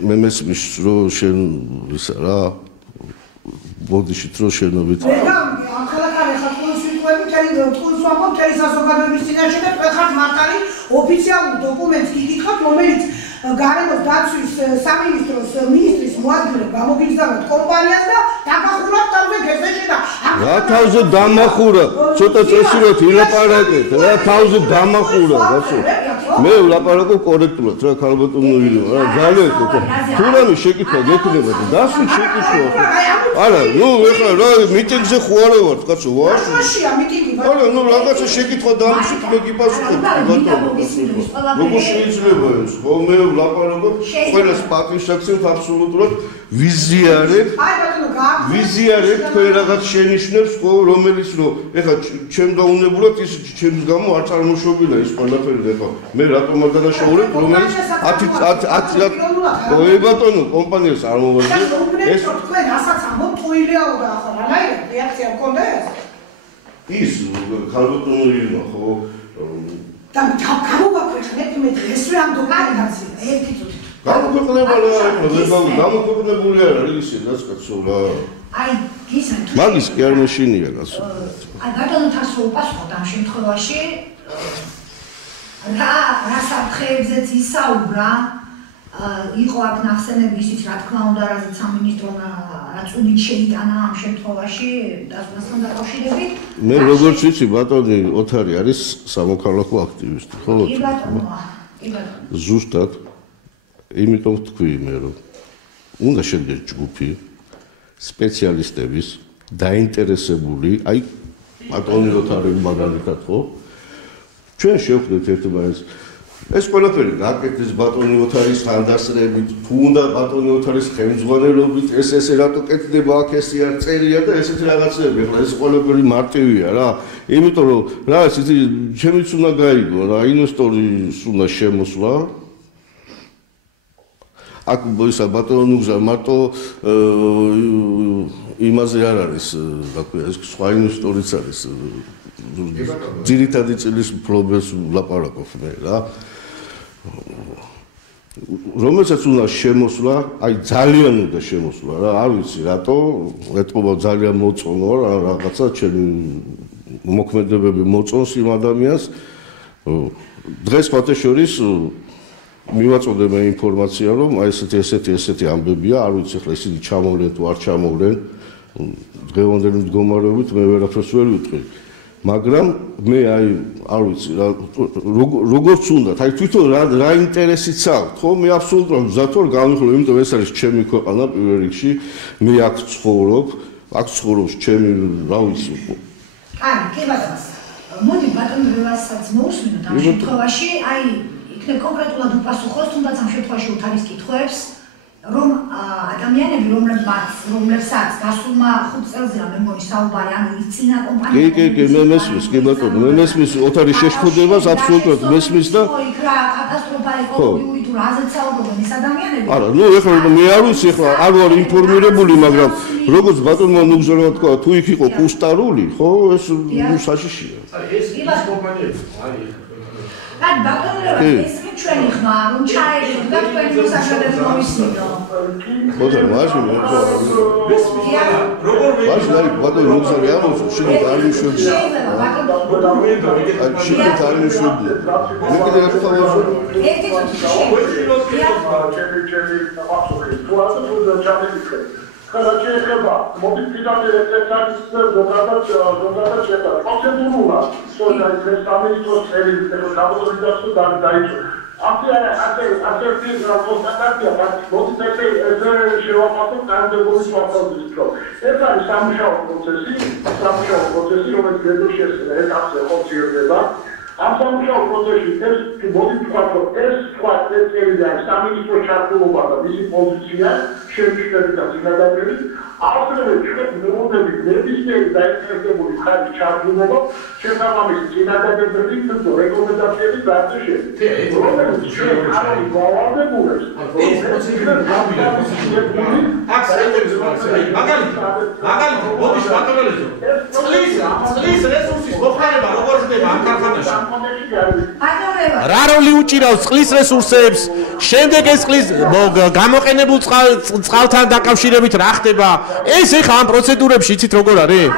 მე მესმის რომ შენ ისა რა ბოდიშით რომ შენობით მთელი საზოგადოების წინაშე და ფეხად მართალი ოფიციალური დოკუმენტი გიგიხოთ, რომელიც გარემოს დაცვის სამინისტროს მინისტრის მოადგილე გამოგიგზავნოთ კომპანიას და დაგახურათ თავზე გეზეში და რა თავზე დამახურა, ცოტა წესიოთ ილაპარაკეთ, რა თავზე დამახურა, გასულ. მე ვლაპარაკო კორექტულად, რა ქალბატონო ვიდეო, რა ძალიან ხო. თუ რამე შეკითხვა გექნება და დასვით შეკითხვა. არა, ნუ ეხლა რა მიტინგზე ხო არა ვარ, კაცო, ვარ. ხაშია მიტინგი. არა, ნუ რაღაცა შეკითხვა დამშვით მე გიპასუხებ, ბატონო. როგორ შეიძლება ეს? ხო მე ვლაპარაკობ, ყველას პატივსაცემს აბსოლუტურად ვიზიარებ. აი ბატონო, გააქვს ვიზიარებ თქვენ რაღაც შენიშვნებს, ხო, რომელიც რომ ეხლა ჩემ დაუნებურად ის ჩემს გამო არ წარმოშობილა ის ყველაფერი ეხლა მე რატომ არ დანაშაულებ რომელიც 10 ой ბატონო კომპანიას არ მოვაძლევ ეს თქვენ ასაც ამოტყუილია და ახლა რანაირად რეაქცია მქონდა ის ქალბატონო ირმა ხო და გამოვაქვეყნეთ მე ეს რა ამ დოკუმენტაცია ერთი წუთი გამოქვეყნება რა გამოქვეყნებული არ არის ისე დასკაცო რა აი გისმენთ მაგის კი არ მეშინია გასო აი ბატონო თასო უპასუხოთ ამ შემთხვევაში რა საფრთხეებზეც ისაუბრა იყო აქ ნახსენები ისიც რა თქმა უნდა რაზეც სამინისტრო რაც უნით შეიტანა ამ შემთხვევაში დასასთან დაკავშირებით მე როგორც ვიცი ბატონი ოთარი არის სამოქალაქო აქტივისტი ხო კი ბატონო ზუსტად იმიტომ ვთქვი მე რომ უნდა შევდეს ჯგუფი სპეციალისტების დაინტერესებული აი ბატონი ოთარი მაგალითად ხო ჩვენ შევხვდეთ ერთმანეთს ეს ყველაფერი გაკეთდეს ბატონი ოთარის ხანდასრებით თუ უნდა ბატონი ოთარის ხელმძღვანელობით ეს რატო კეთდება აქ ესე არ წერია და ესეთი რაღაცები ახლა ეს ყველაფერი მარტივია რა იმიტომ რომ რა ისეთი ჩემიც უნდა გაიგო რა ინვესტორის უნდა შემოსვლა აქ ისა ბატონო ნუგზა მარტო იმაზე არ არის რა ქვია ეს სხვა ინვესტორიც არის ძირითადი წილის ფლობელს ვლაპარაკობ მე რა რომელსაც უნდა შემოსვლა, აი ძალიან უნდა შემოსვლა რა, არ ვიცი რატო, ეთყობა ძალიან მოწონო რა, რაღაცა ჩემი მოქმედებები მოწონს იმ ადამიანს. დღეს ფათეშორის მივაწოდე მე ინფორმაცია, რომ აი ესეთი ამბებია, არ ვიცი ხლა ისინი ჩამოვლენ თუ არ ჩამოვლენ. დღევანდელი მდგომარეობით მე ვერაფერს ვერ ვიტყვი. მაგრამ მე აი არ ვიცი როგორც უნდა, აი თვითონ რა ინტერესიც აქვს, ხო? მე აბსოლუტურად მზად ვარ განვიხილო, იმიტომ ეს არის ჩემი ქვეყანა პირველ რიგში, მე აქ ცხოვრობ, აქ ცხოვრობს ჩემი რა ვიცი. კარგი, კი ბატონო. მოდი ბატონო რევასაც მოусმინოთ ამ შემთხვევაში, აი იქნებ კონკრეტულად უპასუხოს, თუნდაც ამ შემთხვევაში უთანის კითხვებს. რომ ადამიანები რომლებსაც გასულმა 5 წელზე რა მე მგონი საუბარი ანუ ის წინა კომპანია კი მე მესმის კი ბატონო მე მესმის ოთარის შეშფოთებას აბსოლუტურად მესმის და იქ რა კატასტროფა ეკოლოგიური თუ რაზეც საუბრობენ ეს ადამიანები არა ნუ ეხლა მე არ ვიცი ეხლა არ ვარ ინფორმირებული მაგრამ როგორც ბატონმა ნუგზელმა თქვა თუ იქ იყო კუსტარული ხო ეს ნუ საშიშია ეს კომპანიები არის აი ბატონო ეს ჩვენი ხმა რომ ჩაერევთ და თქვენი მოსაშორეებს მოვისმინო. ხოდა მაშინ როგორ ვარ ბატონო ნუგზელი ამოს შეგეთ არ მიშვები. აი შეგეთ არ მიშვები. მე კიდე რა თქვა ვარ? ერთი Короче, ეხება მოდიფიკაცია რეცეპტების ზოგადად შეეტანა. პროცედურულა, что это სამინისტროს წელი გამოდიდგას და დაიწყო. ასე კონსტატაცია მოდიფიკაცია ეს შევაფასოთ კანონების პროცესში. ეს არის სამუშაო პროცესი, რომელიც გერბში შესაძლოა ეტაპზე ხორციელდება. ამ სამუშაო პროცესში ეს მოდიფიკაცია ეს სხვა წელია სამინისტროს ჩართულობა და მისი პოზიცია შემჩნევით და წინადადებით ასევე ჩვენ მეუბნებით ნებისმიერი დაინტერესებული ხალხის ჩართულობა შესაბამისი წინადადებები თუ რეკომენდაციები დაწერილი. რომელიც ჩვენ არის გავალდებულებს ეს პროცედურა აქ საინტერესოა მაგალითად მოდის ბატონელეზე წყლის რესურსის მოხმარება როგორ ხდება ამ ქარხანაში რა როლი უჭირავს წყლის რესურსებს შემდეგ ეს წყლის გამოყენებულ წყალთან დაკავშირებით რა ხდება ეს ეხა ამ პროცედურებში იცით როგორ არის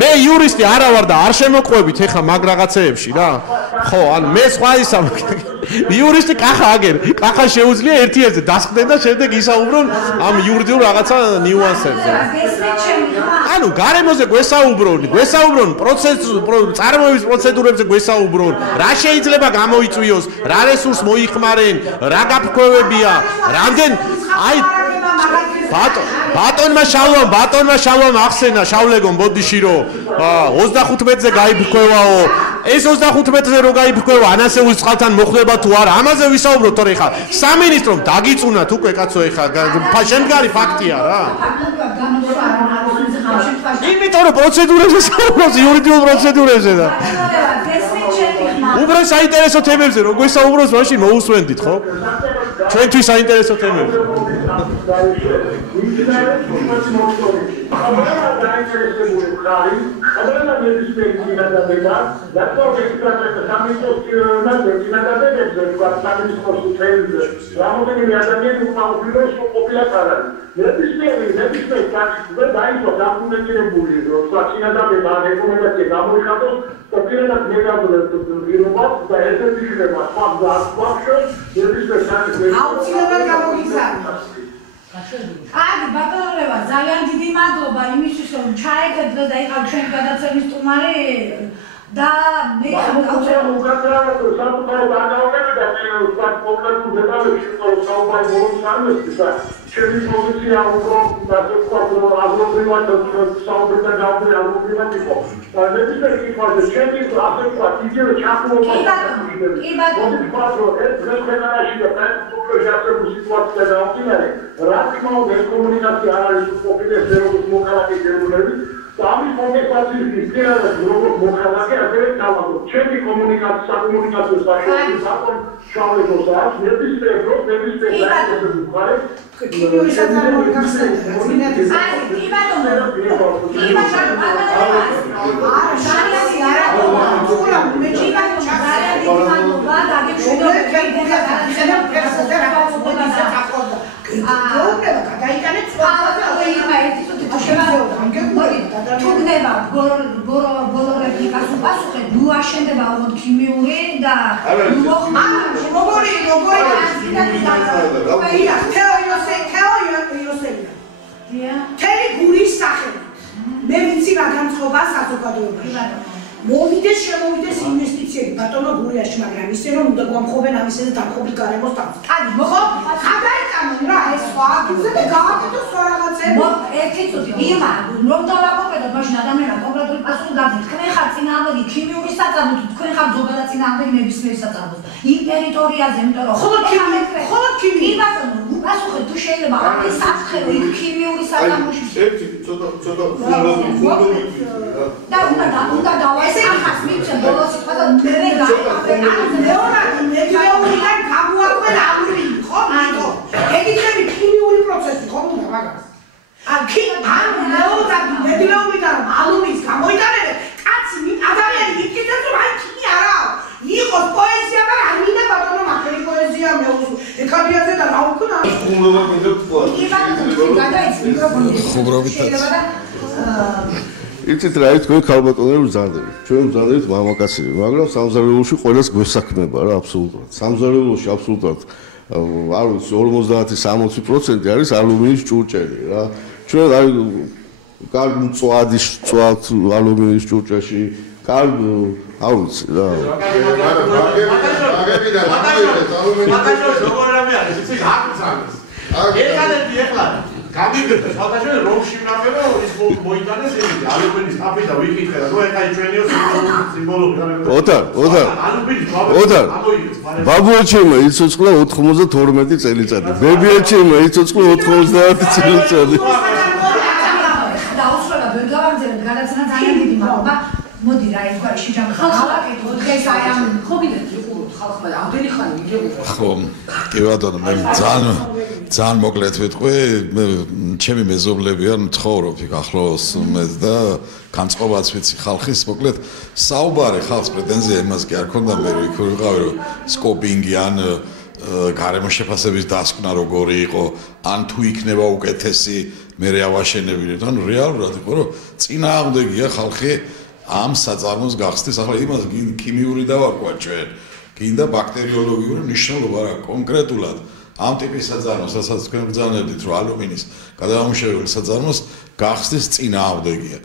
მე იურისტი არა ვარ და არ შემოყვებით ეხა მაგ რაღაცეებში რა ხო ან მე სხვა ისა იურისტი კახა აგერ კახა შეუძლია ერთიაზე დასხდნენ და შემდეგ ისაუბრონ ამ იურიდიულ რაღაცა ნიუანსებზე ანუ გარემოზე გვესაუბრონ წარმოების პროცედურებზე გვესაუბრონ რა შეიძლება გამოიწვიოს რა რესურს მოიხმარენ რა გაფრქვევებია რამდენ აი ბატონმა შალვამ ახსენა შავლეგომ ბოდიში რომ 35-ზე გაიფრქვევაო ეს 35-ზე რო გაიფრქვევა ანასეულის წყალთან მოხდება თუ არა ამაზე ვისაუბროთ თორე ხა სამინისტრომ დაგიწუნათ უკვე კაცო ეხა შემდგარი ფაქტია რა იმიტომ რომ პროცედურებზე საუბრობს იურიდიულ პროცედურებზე და უბრალოდ საინტერესო თემებზე რო გვესაუბროს მაშინ მოусვენდით ხო ჩვენთვის საინტერესო თემებზე აი ბატონო ძალიან დიდი მადლობა იმისთვის რომ ჩაერთეთ და იყავ ჩვენი გადაცემის სტუმარი და მე ჩემი პოზიცია უფრო დასაწყობად აღრობრივად საუბრობდა გავდრიალობრივად იყო. ნებისმიერ კითხვაზე ჩემი ასე თქვა იგივე ჩახმობა კი ბატონო ეს ქვეყანაში და პრინციპში ასეთი სიტუაცია გამომდინარე რა თქმა უნდა ეს კომუნიკაცია არ არის უპირატესობა მოქალაქის ეროვნების ამის კომპენსაციის ისწრებები როგორც მოხალხე ასევე თავადო ჩემი საკომუნიკაციო საშუალება საკონ შავლებს აქვს ნებისმიერ დროს ნებისმიერ დაიწყებულ მხარეს კიბიური საწარმოო გახსენდა თუგნება ბოლორები გასუპასუხეთ ნუ აშენდება ალბათ ქიმიური და თელი გულის სახელი მე ვიცი რა განწყობა საზოგადოებაში მოვიდეს შემოვიდეს ინვესტიციები ბატონო გურიაში მაგრამ ისე რომ უნდა გვამხობენ ამისე და დამხობით გარემოს თავს კაი მოხო გადაიტანონ რა ეს ვაგზე და გააკეთოს რაღაცები ერთი წუთი იმა რომ დავაკეთოთ მაშინ ადამიანმა კონკრეტული პასუხი დადით თქვენ ხარ წინააღმდეგი ქიმიური საწარმო თუ თქვენ ხარ ზოგადად წინააღმდეგი ნებისმიერ საწარმოს იმ ტერიტორიაზე იმიტომ რომ ხოლო ქიმიური ბატონო უპასუხეთ თუ შეიძლება ამის საფრთხე იქ ქიმიური საწარმოში ერთი ცოტა და უნდა დავაესე ახაც მიცემ ბოლოს თქვა და მე მეორიდან გამოაკვენ ამური ხო მარტო ეგეთები ქიმიური პროცესი ხო უნდა მაგას ან მეორიდან ალუმინის გამოიტანებენ კაცი ადამიანი იქითებს რომ აი ქიმი არაა იყოს პოეზია და არ მინდა ბატონო მაგერი პოეზია მეუს ეკადიაზე და რა უკნა ხუმრობა მინდა თქვა ხუმრობით იცით რა თქვენ ქალბატონები ბრძანდებით ჩვენ ბრძანდებით მამაკაცები მაგრამ სამზარეულოში ყველას გვესაქმება რა აბსოლუტურად სამზარეულოში აბსოლუტურად არ ვიცი 50-60% არის ალუმინის ჭურჭელი რა ჩვენ აი კარგ მწვადი წვავთ ალუმინის ჭურჭელში კარგ არ ვიცი რა მაგაჟო როგორ რამე არის იცი აქ ძანს ერთადერთი ეხლა გამიგდეთ სხვადასხვა რომში ვნახე რომ ის მოიტანეს იგი ალუმინის თაფი და ვიკითხე და ნუ ეხა ჩვენიო სიმბოლური ოდარ ბაბუეჩემ იცოცხლა 92 წელიწადი ბებიეჩემ იცოცხლა 90 წელიწადი დაუსრულა ბერგავანძერად გადაცემა ძალიან დიდი მადლობა მოდი რა ეს გვარი შეჯამ ხალხაკეთო დღეს აი ამ ხობიდან იყუროთ ხალხმა ამდენი ხანი მიგებულა ხო კი ბატონო მე ძალიან მოკლედ ვიტყვი მე ჩემი მეზობლები არ მცხოვრობ იქ ახლოს მე და განწყობაც ვიცი ხალხის მოკლედ საუბარი ხალხს პრეტენზია იმას კი არ ქონდა მე იქ ვიყავი რომ სკოპინგი ან გარემო შეფასების დასკვნა როგორი იყო ან თუ იქნება უკეთესი მე ავაშენებინებ ანუ რეალურად იყო რომ წინააღმდეგია ხალხი ამ საწარმოს გახსნის ახლა იმას ქიმიური დავარქვა ჩვენ გინდა ბაქტერიოლოგიური მნიშვნელობა რა კონკრეტულად ამ ტიპის საწარმოს რასაც თქვენ ბრძანებდით რომ ალუმინის გადამამუშავებელი საწარმოს გახსნის წინააღმდეგია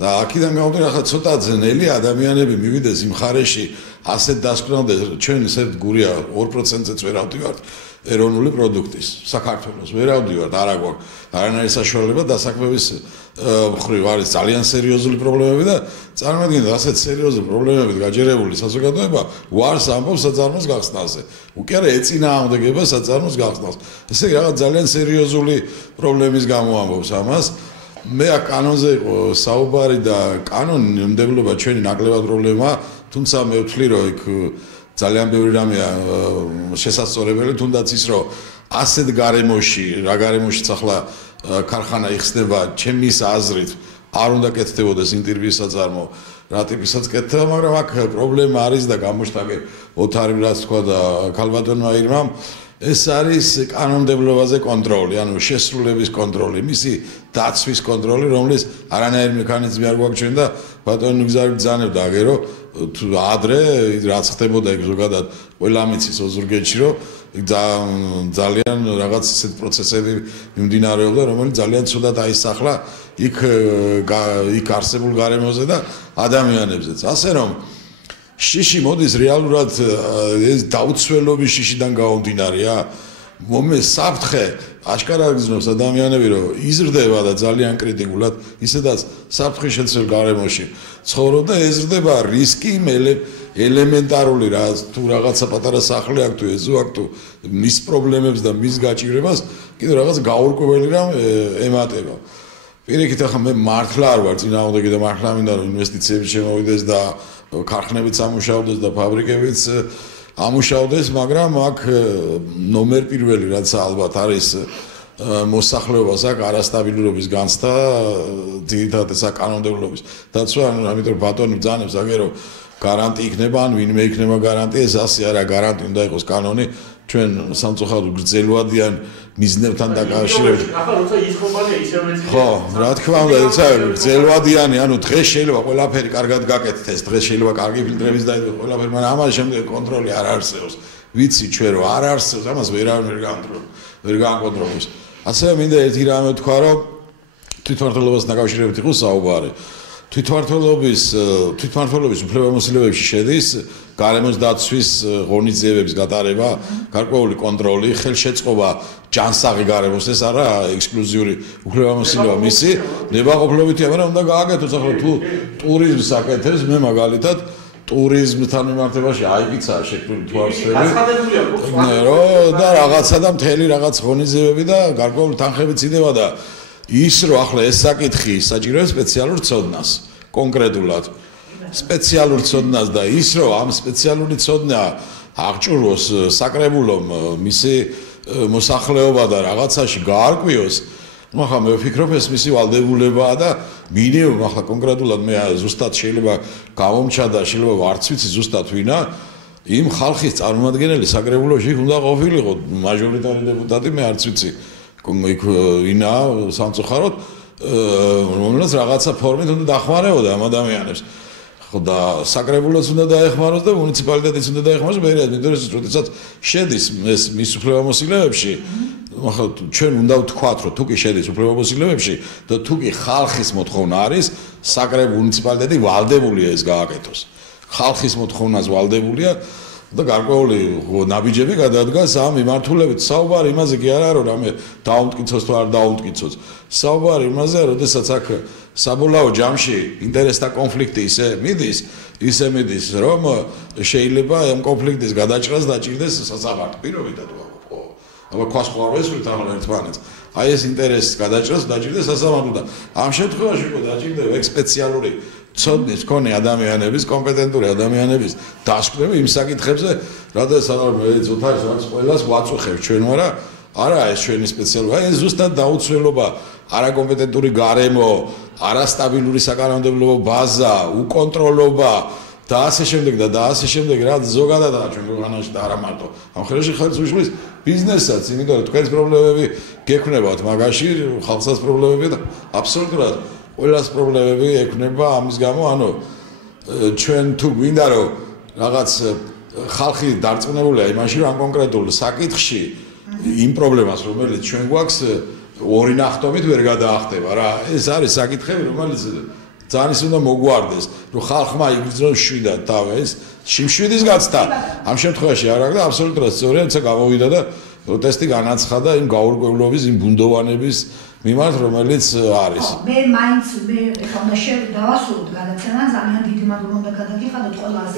და აქედან გამომდინარე ახლა ცოტა ძნელი ადამიანები მივიდეს იმ ხარეში ასეთ დასკვნამდე ჩვენ ისეთ გურია 2%-ზე ვერ ავდივართ ეროვნული პროდუქტის საქართველოს ვერ ავდივართ არა გვაქვს არანაირი საშუალება დასაქმების მხრივ არის ძალიან სერიოზული პრობლემები და წარმოიდგინეთ ასეთ სერიოზული პრობლემებით გაჯერებული საზოგადოება ვარს ამბობს საწარმოს გახსნაზე უკვე არა ეწინააღმდეგება საწარმოს გახსნას ესე იგი რაღაც ძალიან სერიოზული პრობლემის გამო ამბობს ამას მე აქ კანონზე იყო საუბარი და კანონმდებლობა ჩვენი ნაკლებად პრობლემაა თუმცა მე ვთვლი რომ იქ ძალიან ბევრი რამეა შესაძლებელი თუნდაც ის რომ ასეთ გარემოში რა გარემოშიც ახლა ქარხანა იხსნება ჩემის აზრით არ უნდა კეთდებოდეს ინტერვიუს საწარმო რა ტიპისაც კეთდება მაგრამ აქ პრობლემა არის და გამოშტაგე ოთარი რაც თქვა და ქალბატონმა ირმამ ეს არის კანონმდებლობაზე კონტროლი ანუ შესრულების კონტროლი მისი დაცვის კონტროლი რომლის არანაირი მექანიზმი არ გვაქვს ჩვენ და ბატონი გზავით ბრძანებდა აგერო თუ ადრე რაც ხდებოდა იქ ზოგადად ყველა მიცის ოზურგეთში რომ ძალიან რაღაც ისეთ პროცესები მიმდინარეობდა რომელიც ძალიან ცუდად აისახლა იქ არსებულ გარემოზე და ადამიანებზეც ასე რომ შიში მოდის რეალურად ეს დაუცველობის შიშიდან გამომდინარეა მომე საფრთხე აშკარად გზნობს ადამიანები რომ იზრდება და ძალიან კრიტიკულად ისედაც საფრთხის შეცვლილ გარემოში ცხოვრობ და ეზრდება რისკი ელემენტარული რა თუ რაღაცა პატარა სახლი აქვს თუ ეზო აქვს თუ მის პრობლემებს და მის გაჭირებას კიდე რაღაც გაურკვეველი რამ ემატება პირიქით ახლა მე მართლა არ ვარ წინააღმდეგი და მართლა მინდა რომ ინვესტიციები შემოვიდეს და ქარხნებიც ამუშავდეს და ფაბრიკებიც ამუშავდეს, მაგრამ აქ ნომერ პირველი რაც ალბათ არის მოსახლეობას აქ არასტაბილურობის განცდა, ძირითადად საკანონმდებლობის დაცვა, ამიტომ ბატონი ბრძანებს აგერო გარანტი იქნება, ან ვინმე იქნება გარანტი, ეს ასე არა, გარანტი უნდა იყოს კანონი, ჩვენ სამწუხაროდ გრძელვადიან მიზნებთან დაკავშირებით. ახლა როცა ის კომპანია ისევ მეცი. ხო, რა თქმა უნდა, როცა გრძელვადიანი, ანუ დღეს შეიძლება ყველაფერი კარგად გაკეთდეს, დღეს შეიძლება კარგი ფილტრების დაიდოს ყველაფერი, მაგრამ ამას შემდეგ კონტროლი არ არსებობს. ვიცი ჩვენ რომ არ არსებობს, ამას ვერავინ ვერ განკონტროლებს. ასევე მინდა ერთი რამე თქვა, რომ თვითმმართველობასთან დაკავშირებით იყო საუბარი. თვითმმართველობის უფლებამოსილებებში შედის გარემოს დაცვის ღონისძიებების გატარება, გარკვეული კონტროლი, ხელშეწყობა ჯანსაღი გარემოს, ეს არა ექსკლუზიური უფლებამოსილება მისი, ნებაყოფლობითია, მაგრამ უნდა გააკეთოს ახლა თუ ტურიზმს აკეთებს, მე მაგალითად ტურიზმთან მიმართებაში აიგიცა შექმნილი თვალსწრაფი. და რაღაცა და მთელი რაღაც ღონისძიებები და გარკვეული თანხები წიდება და ის რომ ახლა ეს საკითხი საჭიროებს სპეციალურ ცოდნას კონკრეტულად სპეციალურ ცოდნას და ის რომ ამ სპეციალური ცოდნა აღჭურვოს საკრებულომ მისი მოსახლეობა და რაღაცაში გაარკვიოს ну ახლა მე ვფიქრობ ეს მისი ვალდებულებაა და მინიმუმ ახლა კონკრეტულად მე ზუსტად შეიძლება გამომჩა და შეიძლება არც ვიცი ზუსტად ვინა იმ ხალხის წარმომადგენელი საკრებულოში უნდა ყოფილიყო მაჟორიტარი დეპუტატი მე არც ვიცი იქ ვინა სამწუხაროდ რომელსაც რაღაცა ფორმით უნდა დახმარებოდა ამ ადამიანებს ხო და საკრებულოც უნდა დაეხმაროს და მუნიციპალიტეტიც უნდა დაეხმაროს მე იმიტომ რომ როდესაც შედის ეს მის უფლებამოსილებებში ახლა ჩვენ უნდა ვთქვათ რომ თუ კი შედის უფლებამოსილებებში და თუ კი ხალხის მოთხოვნა არის საკრებულო მუნიციპალიტეტი ვალდებულია ეს გააკეთოს ხალხის მოთხოვნას ვალდებულია და გარკვეული ნაბიჯები გადადგას ამ მიმართულებით საუბარი იმაზე კი არა რომ რამე დაუმტკიცოს თუ არ დაუმტკიცოს საუბარი იმაზე როდესაც აქ საბოლოო ჯამში ინტერესთა კონფლიქტი ისე მიდის რომ შეიძლება ამ კონფლიქტის გადაჭრას დაჭირდეს სასამართლო პირობითად ხო აბა ქვას ხო არ ვესვით ამ ერთმანეთს აი ეს ინტერესის გადაჭრას დაჭირდეს სასამართლო და ამ შემთხვევაში ხო დაჭირდება სპეციალური ცოდნის მქონე ადამიანების, კომპეტენტური ადამიანების დასკვნები იმ საკითხებზე, რადგან მე ძოთარს რაც ყველას ვაწუხებ ჩვენ, მაგრამ არა ეს ჩვენი სპეციალური, აი ეს ზუსტად დაუცველობა, არაკომპეტენტური გარემო, არასტაბილური საკანონმდებლო ბაზა, უკონტროლობა და ასე შემდეგ, რაც ზოგადადაა ჩვენ ქვეყანაში და არა მარტო. ამ ხელში ხელს უშლის ბიზნესაც, იმიტომ რომ თქვენს პრობლემები გექნებათ მაგაში, ხალხსაც პრობლემები და აბსოლუტურად ყველას პრობლემები ექნება ამის გამო, ანუ ჩვენ თუ გვინდა რომ რაღაც ხალხი დარწმუნებულია იმაში, რომ ამ კონკრეტულ საკითხში იმ პრობლემას, რომელიც ჩვენ გვაქვს, ორი ნახტომით ვერ გადაახტება რა. ეს არის საკითხები, რომელიც ძალიან უნდა მოგვარდეს, რომ ხალხმა იგრძნოს შვიდად თავი, ეს შიმშვიდის გაცდა. ამ შემთხვევაში არ აქვს და აბსოლუტურად სწორია, თუმცა გამოვიდა და პროტესტი განაცხადა იმ გაურკვევლობის, იმ ბუნდოვანების მიმართ, რომელიც არის. მე მაინც ეხლა დავასრულოთ გადაცემა, ძალიან დიდი მადლობა უნდა გადაგიხადოთ ყველას.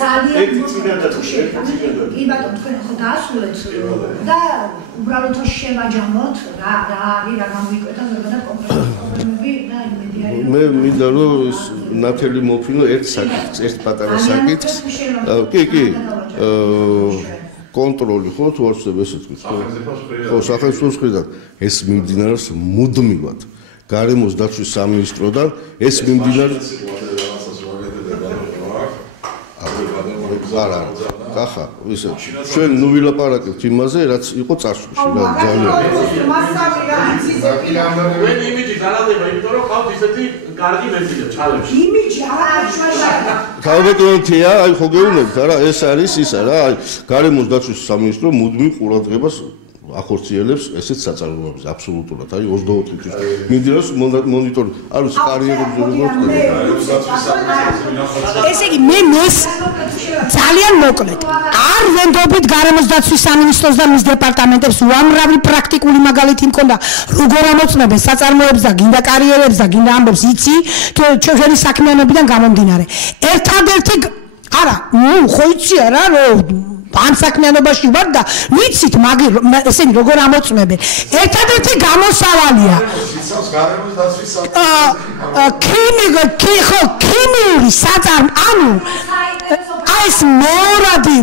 ძალიან კი ბატონო, თქვენ ხო დაასრულეთ და უბრალოდ შევაჯამოთ რა არის, რა გამოვიკვეთა ზოგადად კონკრეტული პრობლემები და იმედია მე მინდა რომ ის ნათელი მოფინო ერთ საკითხს, ერთ პატარა საკითხს. კი კონტროლი ხო თუ არ შეიძლება ესე თქვით ხო სახელმწიფოს მხრიდან ეს მიმდინარეობს მუდმივად გარემოს დაცვის სამინისტროდან ეს მიმდინარეობს არა ხახა ისე ჩვენ ნუ ვილაპარაკებთ იმაზე რაც იყო წარსულში რა ძალიან ვენ იმიჯი განადება იმიტომ რომ ყავთ ისეთი კარგი მეცნიერა ჩალებში იმიჯი არა თავბეტონთია აი ხო გეუბნებით არა ეს არის ისა რა აი გარემოს დაცვის სამინისტრო მუდმივ ყურადღებას ახორციელებს ესეთ საწარმოებს აბსოლუტურად აი 24 თვის მიმდინარეობს მონიტორინგი არ ვიცი კარიერებზე როგორ ესე იგი მე ძალიან მოკლედ არ ვენდობით გარემოს დაცვის სამინისტროს და მის დეპარტამენტებს უამრავი პრაქტიკული მაგალითი მქონდა როგორ ამოწმებენ საწარმოებს და გინდა კარიერებს და გინდა ამბობს იცი ჩვენი საქმიანობიდან გამომდინარე ერთადერთი არა ნუ ხო იცი არა რომ პანსაქმიანობაში ვარ და ვიცით ესენი როგორ ამოწმებენ. ერთადერთი გამოსავალია ქიმიური საწარმო ანუ ეს მორადი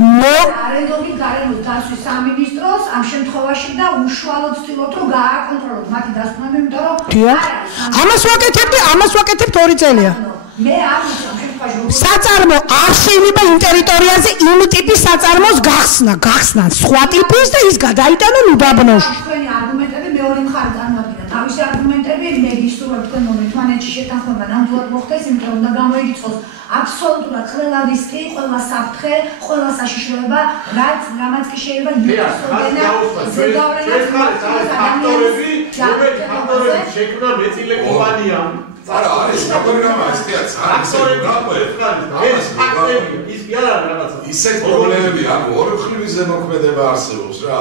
არენდობით გარემოს დაცვის სამინისტროს ამ შემთხვევაში და უშუალოდ ვცდილობთ რომ გააკონტროლოთ მათი დასკვნები, იმიტომ რომ ამას ვაკეთებთ 2 წელია. მე არ ვიცი ამ შემთხვევაში საწარმო არ შეიძლება იმ ტერიტორიაზე იმ ტიპის საწარმოს გახსნა სხვა ტიპის და ის გადაიტანონ უდაბნოში. თქვენი არგუმენტები მეორე მხარე წარმოადგენდა. თავისი არგუმენტები მე გისურვებ თქვენ მომეთვანეთში შეთანხმება ნამდვილად მოხდეს, იმიტომ რომ უნდა გამოიგიწყოს აბსოლუტურად ყველა რისკი, ყველა საფრთხე, ყველა საშიშროება, რამაც კი შეიძლება ფაქტორები, შექმნა მეწილე კომპანიამ. არა, არის როგორი რამაა, ეს ის კი არ არის რაღაცა. ისეთ პრობლემები, ანუ ორი მხრივი ზემოქმედება არსებობს რა.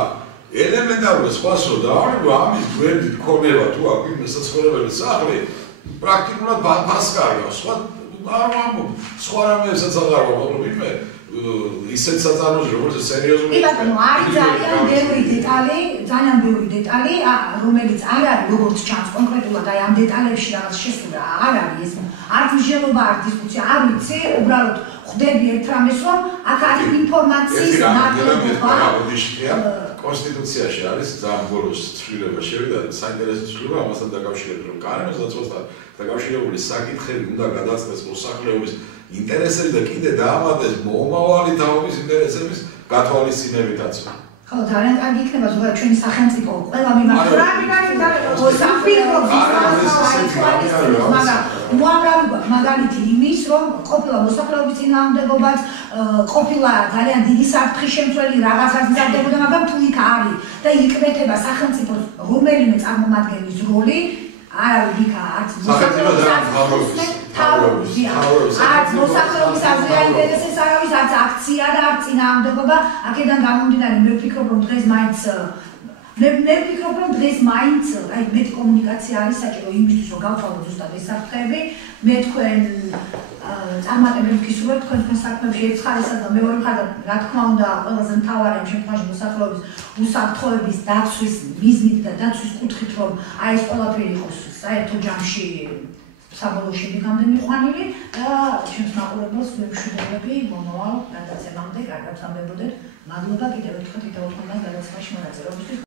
ელემენტარული სხვასო და ამის გვერდით ქონება თუ აქ იმ საცხოვრებელი სახლი პრაქტიკულად ფასკარია. სხვა რამესაც აღარ ვაყოლებ ვინმე ისეთ საწარმოებში როგორც სერიოზული კი ბატონო, არის ძალიან ბევრი დეტალი, რომელიც არ არის როგორც ჩანს კონკრეტულად აი ამ დეტალებში რაღაც შესრულება არ არის ეს არც მსჯელობა, არც დისკუსია, არ ვიცი, უბრალოდ ხვდები ერთ რამეს, რომ აქ არის ინფორმაციის ნაკლებობა. კონსტიტუციაში არის ძალიან ბოლოს ცვლილება შევიდა, საინტერესო ცვლილება ამასთან დაკავშირებით, რომ გარემოს დაცვასთან დაკავშირებული საკითხები უნდა გადაწყდეს მოსახლეობის ინტერესები და კიდე დაამატეს მომავალი თაობის ინტერესების გათვალისწინებითაც. ხო, ძალიან კარგი იქნება ზოგადად ჩვენი სახელმწიფო ყველა მიმართულებით მაგალითი იმის, რომ ყოფილა მოსახლეობის წინააღმდეგობაც, ყოფილა ძალიან დიდი საფრთხის შემცველი რაღაცას მზადდებოდა, მაგრამ თუ იქ არის და იკვეთება სახელმწიფოს რომელიმე წარმომადგენლის როლი, არავინ იქ არც არც მოსახლეობის აზრი აინტერესებს არავის, არც აქცია და არც წინააღმდეგობა. აქედან გამომდინარე მე ვფიქრობ, რომ დღეს მაინც აი მეტი კომუნიკაცია არის საჭირო იმისთვის, რომ გავთვალოთ ზუსტად ეს საფრთხეები. მე თქვენ წარმატებებს გისურვებ თქვენ საქმეებში ერთხალისა და მეორე მხარეს, რა თქმა უნდა, ყველაზე მთავარი ამ შემთხვევაში მოსახლეობის უსაფრთხოების დაცვის მიზნით და დაცვის კუთხით, რომ აი ეს ყველაფერი იყოს საერთო ჯამში საბოლოო შემდგომი მიყვანილი და ჩვენს მაყურებელს ვიმშვიდობები მომავალ გადაცემამდე, კარგად ვამბობდეთ. მადლობა კიდევ ერთხელ თვითაუწყონდან გადაცემაში მონაწილეობისთვის.